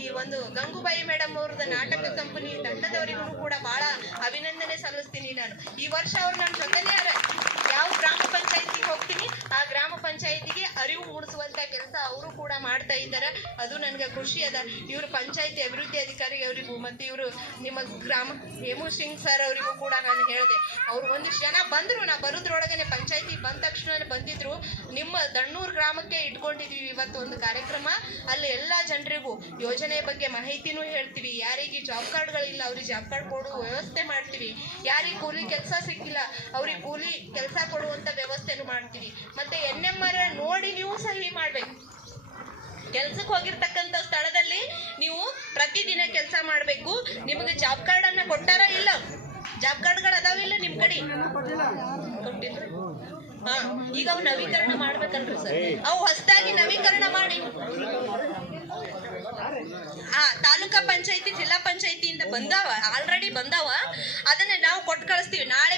ಈ ಒಂದು ಗಂಗೂಬಾಯಿ ಮೇಡಮ್ ಅವ್ರದ್ದು ನಾಟಕ ಕಂಪನಿ ತಂಡದವರಿಗೂ ಕೂಡ ಬಹಳ ಅಭಿನಂದನೆ ಸಲ್ಲಿಸ್ತೀನಿ ನಾನು. ಈ ವರ್ಷ ಅವ್ರು ನನ್ನ ಜೊತೆನೇ ಯಾವ ಗ್ರಾಮ ಪಂಚಾಯತಿಗೆ ಹೋಗ್ತೀನಿ ಆ ಗ್ರಾಮ ಪಂಚಾಯತಿಗೆ ಅರಿವು ಮೂಡಿಸುವಂತ ಕೆಲಸ ಅವರು ಕೂಡ ಮಾಡ್ತಾ ಇದ್ದಾರೆ. ಅದು ನನ್ಗೆ ಖುಷಿ ಅದ. ಇವರು ಪಂಚಾಯತಿ ಅಭಿವೃದ್ಧಿ ಅಧಿಕಾರಿ ಅವರಿಗೂ ಮತ್ತೆ ಇವರು ನಿಮ್ಮ ಗ್ರಾಮ ಹೇಮು ಸಿಂಗ್ ಸರ್ ಅವರಿಗೂ ಕೂಡ ನಾನು ಹೇಳಿದೆ. ಅವ್ರು ಒಂದಿಷ್ಟು ಜನ ಬಂದ್ರು, ನಾ ಬರೋದ್ರೊಳಗನೆ ಪಂಚಾಯತಿ ಬಂದ ತಕ್ಷಣ ಬಂದಿದ್ರು. ನಿಮ್ಮ ದಣ್ಣೂರ್ ಗ್ರಾಮಕ್ಕೆ ಇಟ್ಕೊಂಡಿದೀವಿ ಇವತ್ತು ಒಂದು ಕಾರ್ಯಕ್ರಮ. ಅಲ್ಲಿ ಎಲ್ಲಾ ಜನರಿಗೂ ಯೋಜನೆ ಬಗ್ಗೆ ಮಾಹಿತಿನೂ ಹೇಳ್ತೀವಿ. ಯಾರಿಗೆ ಜಾಬ್ ಕಾರ್ಡ್ಗಳಿಲ್ಲ ಅವ್ರಿಗೆ ಜಾಬ್ ಕಾರ್ಡ್ ಕೊಡುವ ವ್ಯವಸ್ಥೆ ಮಾಡ್ತೀವಿ. ಯಾರಿಗೆ ಕೂಲಿ ಕೆಲಸ ಸಿಕ್ಕಿಲ್ಲ ಅವ್ರಿಗೆ ಕೂಲಿ ಕೆಲಸ ಕೊಡುವಂತ ವ್ಯವಸ್ಥೆನೂ ಮಾಡ್ತೀವಿ. ಮತ್ತೆ NMR ನೋಡಿ ನೀವು ಸಹಿ ಮಾಡ್ಬೇಕು. ಕೆಲ್ಸಕ್ಕೆ ಹೋಗಿರ್ತಕ್ಕಂಥ ಸ್ಥಳದಲ್ಲಿ ನೀವು ಪ್ರತಿದಿನ ಕೆಲಸ ಮಾಡ್ಬೇಕು. ನಿಮಗೆ ಜಾಬ್ ಕಾರ್ಡ್ ಅನ್ನ ಕೊಟ್ಟಾರ ಇಲ್ಲ? ಜಾಬ್ ಕಾರ್ಡ್ಗಳು ಅದಾವಿಲ್ಲ ನಿಮ್ ಕಡೆ? ಕೊಟ್ಟಿದ್ರು. ಹಾ, ಈಗ ಅವು ನವೀಕರಣ ಮಾಡ್ಬೇಕಲ್ರಿ ಸರ್? ಅವು ಹೊಸದಾಗಿ ನವೀಕರಣ ಮಾಡಿ ತಾಲೂಕಾ ಪಂಚಾಯತಿ ಜಿಲ್ಲಾ ಪಂಚಾಯತಿಯಿಂದ ಬಂದಾವ, ಆಲ್ರೆಡಿ ಬಂದಾವ. ಅದನ್ನ ನಾವು ಕೊಟ್ಟು ಕಳಿಸ್ತೀವಿ. ನಾಳೆ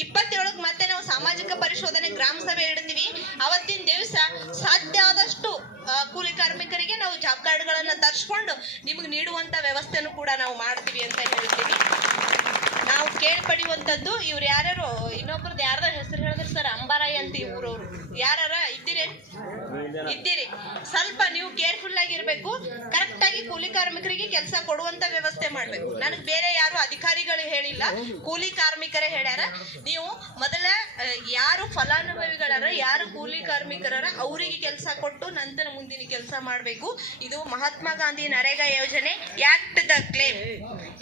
27ಕ್ಕೆ ಮತ್ತೆ ನಾವು ಸಾಮಾಜಿಕ ಪರಿಶೋಧನೆ ಗ್ರಾಮ ಸಭೆ ಇಡ್ತೀವಿ. ಅವತ್ತಿನ ದಿವಸ ಸಾಧ್ಯ ಆದಷ್ಟು ಕೂಲಿ ಕಾರ್ಮಿಕರಿಗೆ ನಾವು ಜಾಬ್ ಕಾರ್ಡ್ಗಳನ್ನ ತರಿಸ್ಕೊಂಡು ನಿಮ್ಗೆ ನೀಡುವಂತ ವ್ಯವಸ್ಥೆನೂ ಕೂಡ ನಾವು ಮಾಡ್ತೀವಿ ಅಂತ ಹೇಳ್ತೀವಿ. ನಾವು ಕೇಳಿ ಪಡೆಯುವಂತದ್ದು ಇವ್ರು ಯಾರ್ಯಾರು ಇನ್ನೊಬ್ರದ್ದು ಯಾರ್ದ ಹೆಸರು ಹೇಳಿದ್ರು ಸರ್, ಅಂಬಾರಾಯಿ ಅಂತ ಊರವ್ರು ಯಾರ ಇದ್ದೀರಿ. ಸ್ವಲ್ಪ ನೀವು ಕೇರ್ಫುಲ್ ಆಗಿರ್ಬೇಕು. ಕರೆಕ್ಟ್ ಆಗಿ ಕೂಲಿ ಕಾರ್ಮಿಕರಿಗೆ ಕೆಲಸ ಕೊಡುವಂತ ವ್ಯವಸ್ಥೆ ಮಾಡ್ಬೇಕು. ನನಗೆ ಬೇರೆ ಯಾರು ಅಧಿಕಾರಿಗಳು ಹೇಳಿಲ್ಲ, ಕೂಲಿ ಕಾರ್ಮಿಕರೇ ಹೇಳ್ಯಾರ. ನೀವು ಮೊದಲ ಯಾರು ಫಲಾನುಭವಿಗಳಾರ, ಯಾರು ಕೂಲಿ ಕಾರ್ಮಿಕರಾರ ಅವರಿಗೆ ಕೆಲಸ ಕೊಟ್ಟು ನಂತರ ಮುಂದಿನ ಕೆಲಸ ಮಾಡ್ಬೇಕು. ಇದು ಮಹಾತ್ಮ ಗಾಂಧಿ ನರೇಗಾ ಯೋಜನೆ ಆಕ್ಟ್ ದ ಕ್ಲೇಮ್.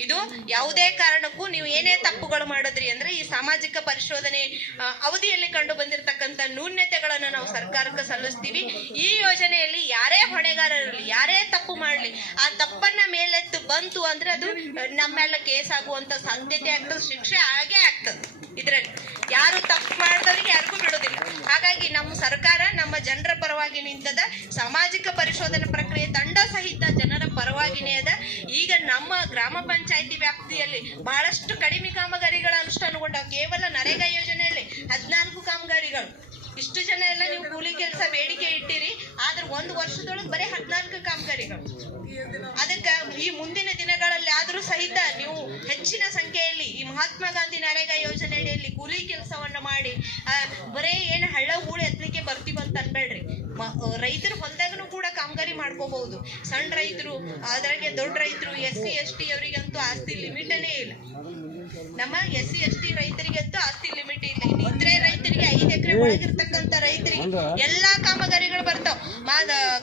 ಇದು ಯಾವುದೇ ಕಾರಣಕ್ಕೂ ನೀವು ಏನೇ ತಪ್ಪುಗಳು ಮಾಡಿದ್ರಿ ಅಂದ್ರೆ ಈ ಸಾಮಾಜಿಕ ಪರಿಶೋಧನೆ ಅವಧಿಯಲ್ಲಿ ಕಂಡು ಬಂದಿರತಕ್ಕಂತ ನ್ಯೂನ್ಯತೆಗಳನ್ನು ನಾವು ಸರ್ಕಾರಕ್ಕೆ ಸಲ್ಲಿಸ್ತೀವಿ. ಈ ಯೋಜನೆಯಲ್ಲಿ ಯಾರೇ ಹೊಣೆಗಾರರಲ್ಲಿ ಯಾರೇ ತಪ್ಪು ಮಾಡ್ಲಿ, ಆ ತಪ್ಪನ್ನ ಮೇಲೆತ್ತು ಬಂತು ಅಂದ್ರೆ ಅದು ನಮ್ಮೆಲ್ಲ ಕೇಸ್ ಆಗುವಂತ ಸಾಧ್ಯತೆ ಆಗ್ತದೆ, ಶಿಕ್ಷೆ ಆಗೇ ಆಗ್ತದೆ. ಇದ್ರಲ್ಲಿ ಯಾರು ತಪ್ಪು ಮಾಡಿದವರಿಗೆ ಯಾರಿಗೂ ಬಿಡೋದಿಲ್ಲ. ಹಾಗಾಗಿ ನಮ್ಮ ಸರ್ಕಾರ ನಮ್ಮ ಜನರ ಪರವಾಗಿ ನಿಂತದ. ಸಾಮಾಜಿಕ ಪರಿಶೋಧನೆ ಪ್ರಕ್ರಿಯೆ ತಂಡ ಸಹಿತ ಜನರ ಪರವಾಗಿನೇ ಅದ. ಈಗ ನಮ್ಮ ಗ್ರಾಮ ಪಂಚಾಯತಿ ವ್ಯಾಪ್ತಿಯಲ್ಲಿ ಬಹಳಷ್ಟು ಕಡಿಮೆ ಕಾಮಗಾರಿಗಳ ಅನುಷ್ಠಾನಗೊಂಡಾವ. ಕೇವಲ ನರೇಗಾ ಯೋಜನೆಯಲ್ಲಿ 14 ಕಾಮಗಾರಿಗಳು. ಇಷ್ಟು ಜನ ಎಲ್ಲ ನೀವು ಕೂಲಿ ಕೆಲಸ ಬೇಡಿಕೆ ಇಟ್ಟಿರಿ, ಆದ್ರೆ 1 ವರ್ಷದೊಳಗೆ ಬರೀ 14 ಕಾಮಗಾರಿಗಳು. ಅದಕ್ಕೆ ಈ ಮುಂದಿನ ದಿನಗಳಲ್ಲಿ ಆದ್ರೂ ಸಹಿತ ನೀವು ಹೆಚ್ಚಿನ ಸಂಖ್ಯೆಯಲ್ಲಿ ಈ ಮಹಾತ್ಮ ಗಾಂಧಿ ನರೇಗಾ ಯೋಜನೆಯಲ್ಲಿ ಕೂಲಿ ಕೆಲಸವನ್ನ ಮಾಡಿ ಬರೇ ಏನು ಹಳ್ಳ ಹೂಳು ಎತ್ತಲಿಕ್ಕೆ ಬರ್ತೀವಂತ ಅನ್ಬೇಡ್ರಿ. ರೈತರು ಹೊಲದಾಗನು ಕೂಡ ಕಾಮಗಾರಿ ಮಾಡ್ಕೋಬಹುದು. ಸಣ್ಣ ರೈತರು, ಅದ್ರಾಗೆ ದೊಡ್ಡ ರೈತರು, SC ST ಅವರಿಗಂತೂ ಆಸ್ತಿ ಲಿಮಿಟನೇ ಇಲ್ಲ. ನಮ್ಮ SC ST ರೈತರಿಗಂತೂ ಆಸ್ತಿ ಲಿಮಿಟ್ ಇಲ್ಲ. ಇನ್ನು ಇತರೆ ರೈತರಿಗೆ 5 ಎಕರೆ ಒಳಗಿರ್ತಕ್ಕಂಥ ರೈತರಿಗೆ ಎಲ್ಲಾ ಕಾಮಗಾರಿಗಳು ಬರ್ತಾವ.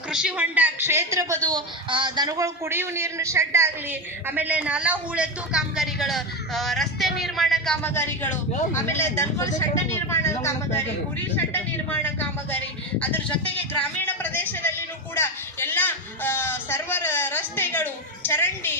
ಕೃಷಿ ಹೊಂಡ, ಕ್ಷೇತ್ರ ಬದು, ದನಗಳು ಕುಡಿಯುವ ನೀರಿನ ಶೆಡ್ ಆಗ್ಲಿ, ಆಮೇಲೆ ನಾಲಾ ಹೂಳೆತ್ತು ಕಾಮಗಾರಿಗಳು, ರಸ್ತೆ ನಿರ್ಮಾಣ ಕಾಮಗಾರಿಗಳು, ಆಮೇಲೆ ದನಗಳ ಶೆಡ್ಡ ನಿರ್ಮಾಣ ಕಾಮಗಾರಿ, ಕುರಿ ಶೆಡ್ಡ ನಿರ್ಮಾಣ ಕಾಮಗಾರಿ, ಅದ್ರ ಜೊತೆಗೆ ಗ್ರಾಮೀಣ ಪ್ರದೇಶದಲ್ಲಿನೂ ಕೂಡ ಎಲ್ಲ ಸರ್ವರ್ ರಸ್ತೆಗಳು, ಚರಂಡಿ,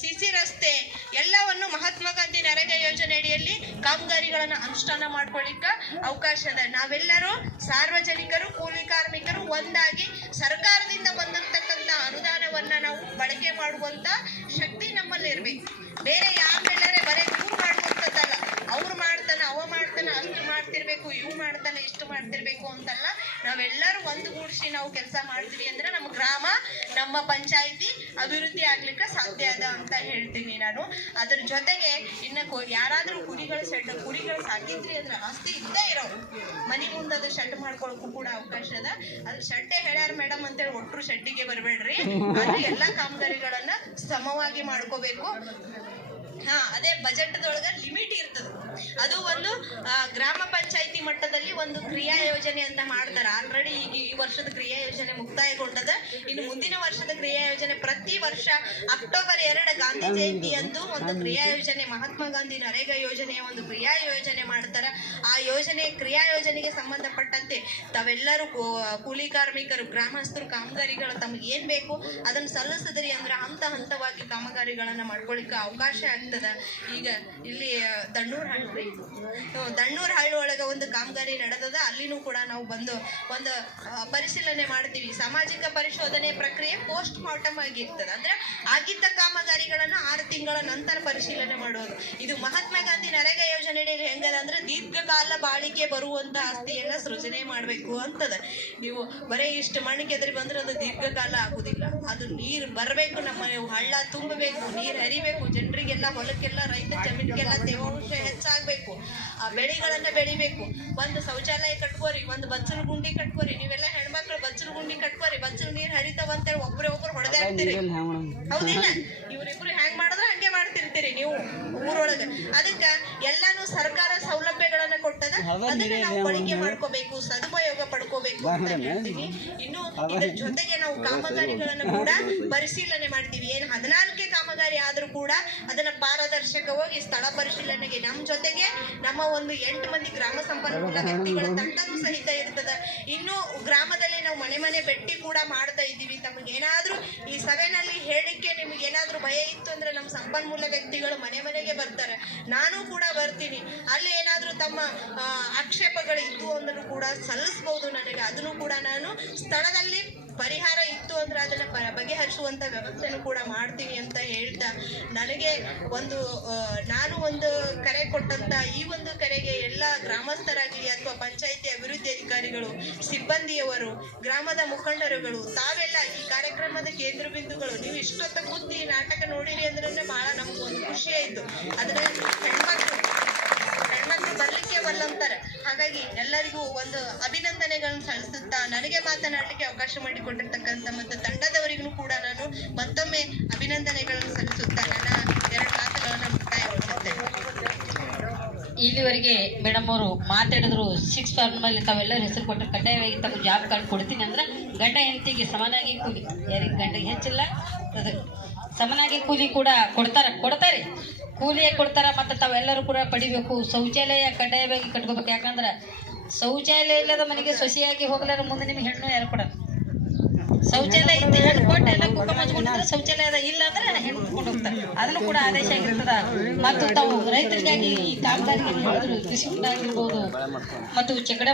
CC ರಸ್ತೆ ಎಲ್ಲವನ್ನು ಮಹಾತ್ಮ ಗಾಂಧಿ ನರೇಗಾ ಯೋಜನೆ ಅಡಿಯಲ್ಲಿ ಕಾಮಗಾರಿಗಳನ್ನ ಅನುಷ್ಠಾನ ಮಾಡ್ಕೊಳ್ಳಿಕ್ಕೆ ಅವಕಾಶ ಅದ. ನಾವೆಲ್ಲರೂ ಸಾರ್ವಜನಿಕರು, ಕೂಲಿ ಕಾರ್ಮಿಕರು ಒಂದಾಗಿ ಸರ್ಕಾರದಿಂದ ಬಂದಿರತಕ್ಕಂತ ಅನುದಾನವನ್ನ ನಾವು ಬಳಕೆ ಮಾಡುವಂತ ಶಕ್ತಿ ನಮ್ಮಲ್ಲಿ ಇರ್ಬೇಕು. ಬೇರೆ ಯಾರನ್ನೆಲ್ಲರೇ ಬರೇ ದೂರು ಮಾಡುವಂತದ್ದಲ್ಲ. ಅವ್ರು ಮಾಡ್ತಾನ, ಅವ ಮಾಡ್ತಾನ, ಅಷ್ಟು ಮಾಡ್ತಿರ್ಬೇಕು, ಇವು ಮಾಡ್ತಾನೆ, ಇಷ್ಟು ಮಾಡ್ತಿರ್ಬೇಕು ಅಂತಲ್ಲ. ನಾವೆಲ್ಲರೂ ಒಂದುಗೂಡಿಸಿ ನಾವು ಕೆಲಸ ಮಾಡ್ತೀವಿ ಅಂದ್ರೆ ನಮ್ಮ ಗ್ರಾಮ, ನಮ್ಮ ಪಂಚಾಯಿತಿ ಅಭಿವೃದ್ಧಿ ಆಗ್ಲಿಕ್ಕೆ ಸಾಧ್ಯ ಅದ ಅಂತ ಹೇಳ್ತೀನಿ ನಾನು. ಅದ್ರ ಜೊತೆಗೆ ಇನ್ನ ಯಾರಾದ್ರೂ ಕುರಿಗಳು ಸಾಕಿದ್ರಿ ಅಂದ್ರೆ ಆಸ್ತಿ ಇದ್ದೇ ಇರೋರು ಮನೆ ಮುಂದೆ ಅದು ಶೆಡ್ ಮಾಡ್ಕೊಳಕ್ಕೂ ಕೂಡ ಅವಕಾಶ ಅದ. ಅದ್ರ ಶೆಡ್ಡೆ ಹೇಳ್ಯಾರ ಮೇಡಮ್ ಅಂತೇಳಿ ಒಟ್ರು ಶೆಡ್ಡಿಗೆ ಬರ್ಬೇಡ್ರಿ. ಅದು ಎಲ್ಲಾ ಕಾಮಗಾರಿಗಳನ್ನ ಸಮವಾಗಿ ಮಾಡ್ಕೋಬೇಕು. ಅದೇ ಬಜೆಟ್ದೊಳಗ ಲಿಮಿಟ್ ಇರ್ತದೆ. ಅದು ಒಂದು ಗ್ರಾಮ ಪಂಚಾಯತಿ ಮಟ್ಟದಲ್ಲಿ ಒಂದು ಕ್ರಿಯಾ ಯೋಜನೆ ಅಂತ ಮಾಡ್ತಾರೆ. ಆಲ್ರೆಡಿ ಈಗ ಈ ವರ್ಷದ ಕ್ರಿಯಾ ಯೋಜನೆ ಮುಕ್ತಾಯಗೊಂಡದ. ಇನ್ನು ಮುಂದಿನ ವರ್ಷದ ಕ್ರಿಯಾ ಯೋಜನೆ ಪ್ರತಿ ವರ್ಷ ಅಕ್ಟೋಬರ್ 2 ಗಾಂಧಿ ಜಯಂತಿ ಅಂದು ಒಂದು ಕ್ರಿಯಾ ಯೋಜನೆ, ಮಹಾತ್ಮ ಗಾಂಧಿ ನರೇಗಾ ಯೋಜನೆಯ ಒಂದು ಕ್ರಿಯಾ ಯೋಜನೆ ಮಾಡ್ತಾರ. ಆ ಕ್ರಿಯಾ ಯೋಜನೆಗೆ ಸಂಬಂಧಪಟ್ಟಂತೆ ತಾವೆಲ್ಲರೂ ಕೂಲಿ ಕಾರ್ಮಿಕರು, ಗ್ರಾಮಸ್ಥರು, ಕಾಮಗಾರಿಗಳು ತಮಗೆ ಏನ್ ಬೇಕು ಅದನ್ನ ಸಲ್ಲಿಸಿದ್ರಿ ಅಂದ್ರೆ ಹಂತವಾಗಿ ಕಾಮಗಾರಿಗಳನ್ನ ಮಾಡ್ಕೊಳ್ಳಿಕ್ಕೆ ಅವಕಾಶ ಆಗ್ತದ. ಈಗ ಇಲ್ಲಿ ದಣ್ಣೂರ್ ಹಳ್ಳಿ ಒಳಗ ಒಂದು ಕಾಮಗಾರಿ ನಡೆದದ ಅಲ್ಲಿನೂ ಕೂಡ ನಾವು ಬಂದು ಒಂದು ಪರಿಶೀಲನೆ ಮಾಡ್ತೀವಿ. ಸಾಮಾಜಿಕ ಪರಿಶೋಧನೆ ಪ್ರಕ್ರಿಯೆ ಪೋಸ್ಟ್ ಮಾರ್ಟಮ್ ಆಗಿರ್ತದೆ, ಅಂದ್ರೆ ಆಗಿದ್ದ ಕಾಮಗಾರಿಗಳನ್ನು 6 ತಿಂಗಳ ನಂತರ ಪರಿಶೀಲನೆ ಮಾಡೋದು. ಇದು ಮಹಾತ್ಮ ಗಾಂಧಿ ನರೇಗಾ ಯೋಜನೆಯಲ್ಲಿ ಹೆಂಗದ ಅಂದ್ರೆ ದೀರ್ಘಕಾಲ ಬಾಳಿಕೆ ಬರುವಂತ ಆಸ್ತಿಯನ್ನ ಸೃಜನೆ ಮಾಡ್ಬೇಕು ಅಂತದ. ನೀವು ಬರೀ ಇಷ್ಟು ಮಣ್ಣು ಕೆದರಿ ಬಂದ್ರೆ ಅದು ದೀರ್ಘಕಾಲ ಆಗುದಿಲ್ಲ. ಅದು ನೀರು ಬರಬೇಕು, ನಮ್ಮ ಹಳ್ಳ ತುಂಬಬೇಕು, ನೀರು ಹರಿಬೇಕು, ಜನರಿಗೆಲ್ಲ ಹೊಲಕ್ಕೆಲ್ಲ ರೈತ ಜಮೀನಿಗೆಲ್ಲ ತೇವಾಂಶ ಹೆಚ್ಚಾಗ್ಬೇಕು, ಆ ಬೆಳೆಗಳನ್ನ ಬೆಳಿಬೇಕು. ಒಂದು ಶೌಚಾಲಯ ಕಟ್ಕೋರಿ, ಒಂದು ಬಚ್ಚಲು ಗುಂಡಿ ಕಟ್ಕೋರಿ. ನೀವೆಲ್ಲ ಹೆಣ್ಮಕ್ಳು ಬಚ್ಚಲು ಗುಂಡಿ ಕಟ್ಕೋರಿ, ಬಚ್ಚಲು ನೀರ್ ಹರಿತಾವಂತೇಳಿ ಒಬ್ರು ಹೊಡೆದಾಡ್ತೀರಿ, ಹೌದಿಲ್ಲ? ಇವ್ರಿಬ್ರು ಹೆಂಗ್ ಮಾಡಿದ್ರೆ ಹಂಗೆ ಮಾಡ್ತಿರ್ತೀರಿ ನೀವು ಊರೊಳಗ. ಅದಕ್ಕ ಎಲ್ಲಾನು ಸರ್ಕಾರ ಸೌಲಭ್ಯಗಳನ್ನ ಕೊಟ್ಟದ, ಅದನ್ನ ನಾವು ಬಳಕೆ ಮಾಡ್ಕೋಬೇಕು, ಸದುಪಯೋಗ ಪಡ್ಕೋಬೇಕು ಅಂತ ಹೇಳ್ತೀವಿ. ಇನ್ನು ಇದ್ರ ಜೊತೆಗೆ ನಾವು ಕಾಮಗಾರಿಗಳನ್ನ ಕೂಡ ಪರಿಶೀಲನೆ ಮಾಡ್ತೀವಿ. ಏನ್ 14 ಕಾಮಗಾರಿ ಆದ್ರೂ ಕೂಡ ಅದನ್ನ ಪಾರದರ್ಶಕವಾಗಿ ಸ್ಥಳ ಪರಿಶೀಲನೆಗೆ ನಮ್ ಜೊತೆಗೆ ನಮ್ಮ ಒಂದು 8 ಮಂದಿ ಗ್ರಾಮ ಸಂಪನ್ಮೂಲ ವ್ಯಕ್ತಿಗಳ ತಂಡನೂ ಸಹಿತ ಇರ್ತದ. ಇನ್ನು ಗ್ರಾಮದಲ್ಲಿ ನಾವು ಮನೆ ಭೇಟಿ ಕೂಡ ಮಾಡ್ತಾ ಇದ್ದೀವಿ. ತಮಗೇನಾದ್ರೂ ಈ ಸಭೆನಲ್ಲಿ ಹೇಳಿಕೆ ನಿಮ್ಗೆ ಏನಾದ್ರೂ ಭಯ ಇತ್ತು ಅಂದ್ರೆ ನಮ್ಮ ಸಂಪನ್ಮೂಲ ವ್ಯಕ್ತಿಗಳು ಮನೆಗೆ ಬರ್ತಾರೆ, ನಾನು ಕೂಡ ಬರ್ತೀನಿ. ಅಲ್ಲಿ ಏನಾದ್ರೂ ತಮ್ಮ ಆಕ್ಷೇಪಗಳು ಇತ್ತು ಅಂದ್ರೂ ಕೂಡ ಸಲ್ಲಿಸಬಹುದು ನನಗೆ, ಅದನ್ನು ಕೂಡ ನಾನು ಸ್ಥಳದಲ್ಲಿ ಪರಿಹಾರ ಇತ್ತು ಅಂದ್ರೆ ಅದನ್ನ ಬಗೆಹರಿಸುವಂತ ವ್ಯವಸ್ಥೆನೂ ಕೂಡ ಮಾಡ್ತೀನಿ ಅಂತ ಹೇಳ್ತಾ, ನನಗೆ ನಾನು ಒಂದು ಕರೆ ಕೊಟ್ಟಂತ ಈ ಒಂದು ಕರೆಗೆ ಎಲ್ಲ ಗ್ರಾಮಸ್ಥರಾಗಲಿ ಅಥವಾ ಪಂಚಾಯಿತಿ ಅಭಿವೃದ್ಧಿ ಅಧಿಕಾರಿಗಳು, ಸಿಬ್ಬಂದಿಯವರು, ಗ್ರಾಮದ ಮುಖಂಡರುಗಳು, ತಾವೆಲ್ಲ ಈ ಕಾರ್ಯಕ್ರಮದ ಕೇಂದ್ರ ಬಿಂದುಗಳು. ನೀವು ಇಷ್ಟೊತ್ತ ಕೂತಿ ನಾಟಕ ನೋಡಿರಿ ಅಂದ್ರೆ ಬಹಳ ನಮ್ಗೆ ಒಂದು ಖುಷಿ ಆಯ್ತು. ಅದನ್ನ ಹೆಣ್ಮಕ್ಳು ಬರ್ಲಿಕ್ಕೆ ಒಲ್ಲಂತಾರೆ. ಹಾಗಾಗಿ ಎಲ್ಲರಿಗೂ ಒಂದು ಅಭಿನಂದನೆಗಳನ್ನು ಸಲ್ಲಿಸುತ್ತಾ, ನನಗೆ ಮಾತನಾಡಲಿಕ್ಕೆ ಅವಕಾಶ ಮಾಡಿಕೊಟ್ಟಿರ್ತಕ್ಕಂಥ ಮತ್ತು ತಂಡದವರಿಗೂ ಕೂಡ ನಾನು ಮತ್ತೊಮ್ಮೆ ಅಭಿನಂದನೆಗಳನ್ನು ಸಲ್ಲಿಸುತ್ತಾ ನನ್ನ 2 ಮಾತುಗಳನ್ನು ಮುಕ್ತಾಯಗೊಳಿಸುತ್ತೇನೆ. ಇಲ್ಲಿವರೆಗೆ ಮೇಡಮ್ ಅವರು ಮಾತಾಡಿದ್ರು. 6 ಫಾರ್ಮ್ ಮೇಲೆ ತಾವೆಲ್ಲರೂ ಹೆಸರು ಕೊಟ್ಟರೆ ಕಡ್ಡಾಯವಾಗಿ ತಮ್ಮ ಜಾಬ್ ಕಾರ್ಡ್ ಕೊಡ್ತೀನಿ ಅಂದ್ರೆ ಗಂಡ ಹೆಂಡತಿಗೆ ಸಮನಾಗಿ ಕೂಲಿ, ಯಾರಿಗೆ ಗಂಡಿಗೆ ಹೆಚ್ಚಿಲ್ಲ ಅದು ಸಮನಾಗಿ ಕೂಲಿ ಕೂಡ ಕೊಡ್ತಾರೆ, ಕೂಲಿಯೇ ಕೊಡ್ತಾರ. ಮತ್ತು ತಾವೆಲ್ಲರೂ ಕೂಡ ಪಡಿಬೇಕು. ಶೌಚಾಲಯ ಕಡ್ಡಾಯವಾಗಿ ಕಟ್ಕೋಬೇಕು. ಯಾಕಂದ್ರೆ ಶೌಚಾಲಯ ಇಲ್ಲದ ಮನೆಗೆ ಸೊಸೆಯಾಗಿ ಹೋಗ್ಲಾರ ಮುಂದೆ ನಿಮ್ಗೆ ಹೆಣ್ಣು ಯಾರು ಕೊಡೋದು. ಶೌಚಾಲಯ ಇದ್ದು ಹೆಣ್ಣು ಕೊಟ್ಟು ಎಲ್ಲ ಕುಟುಂಬ ಹಂಚ್ಕೊಂಡಿದ್ರೆ ಶೌಚಾಲಯದ ಇಲ್ಲ ಅಂದ್ರೆ ಹೆಣ್ಣು ಕುಟ್ಕೊಂಡು ಹೋಗ್ತಾರೆ. ಅದನ್ನು ಕೂಡ ಆದೇಶ ಆಗಿರ್ತದ. ಮತ್ತು ತಾವು ರೈತರಿಗಾಗಿ ಈ ಕಾಮಗಾರಿ ಹೇಳಿದ್ರು, ಕೃಷಿ ಆಗಿರ್ಬೋದು ಮತ್ತು ಚಕಡ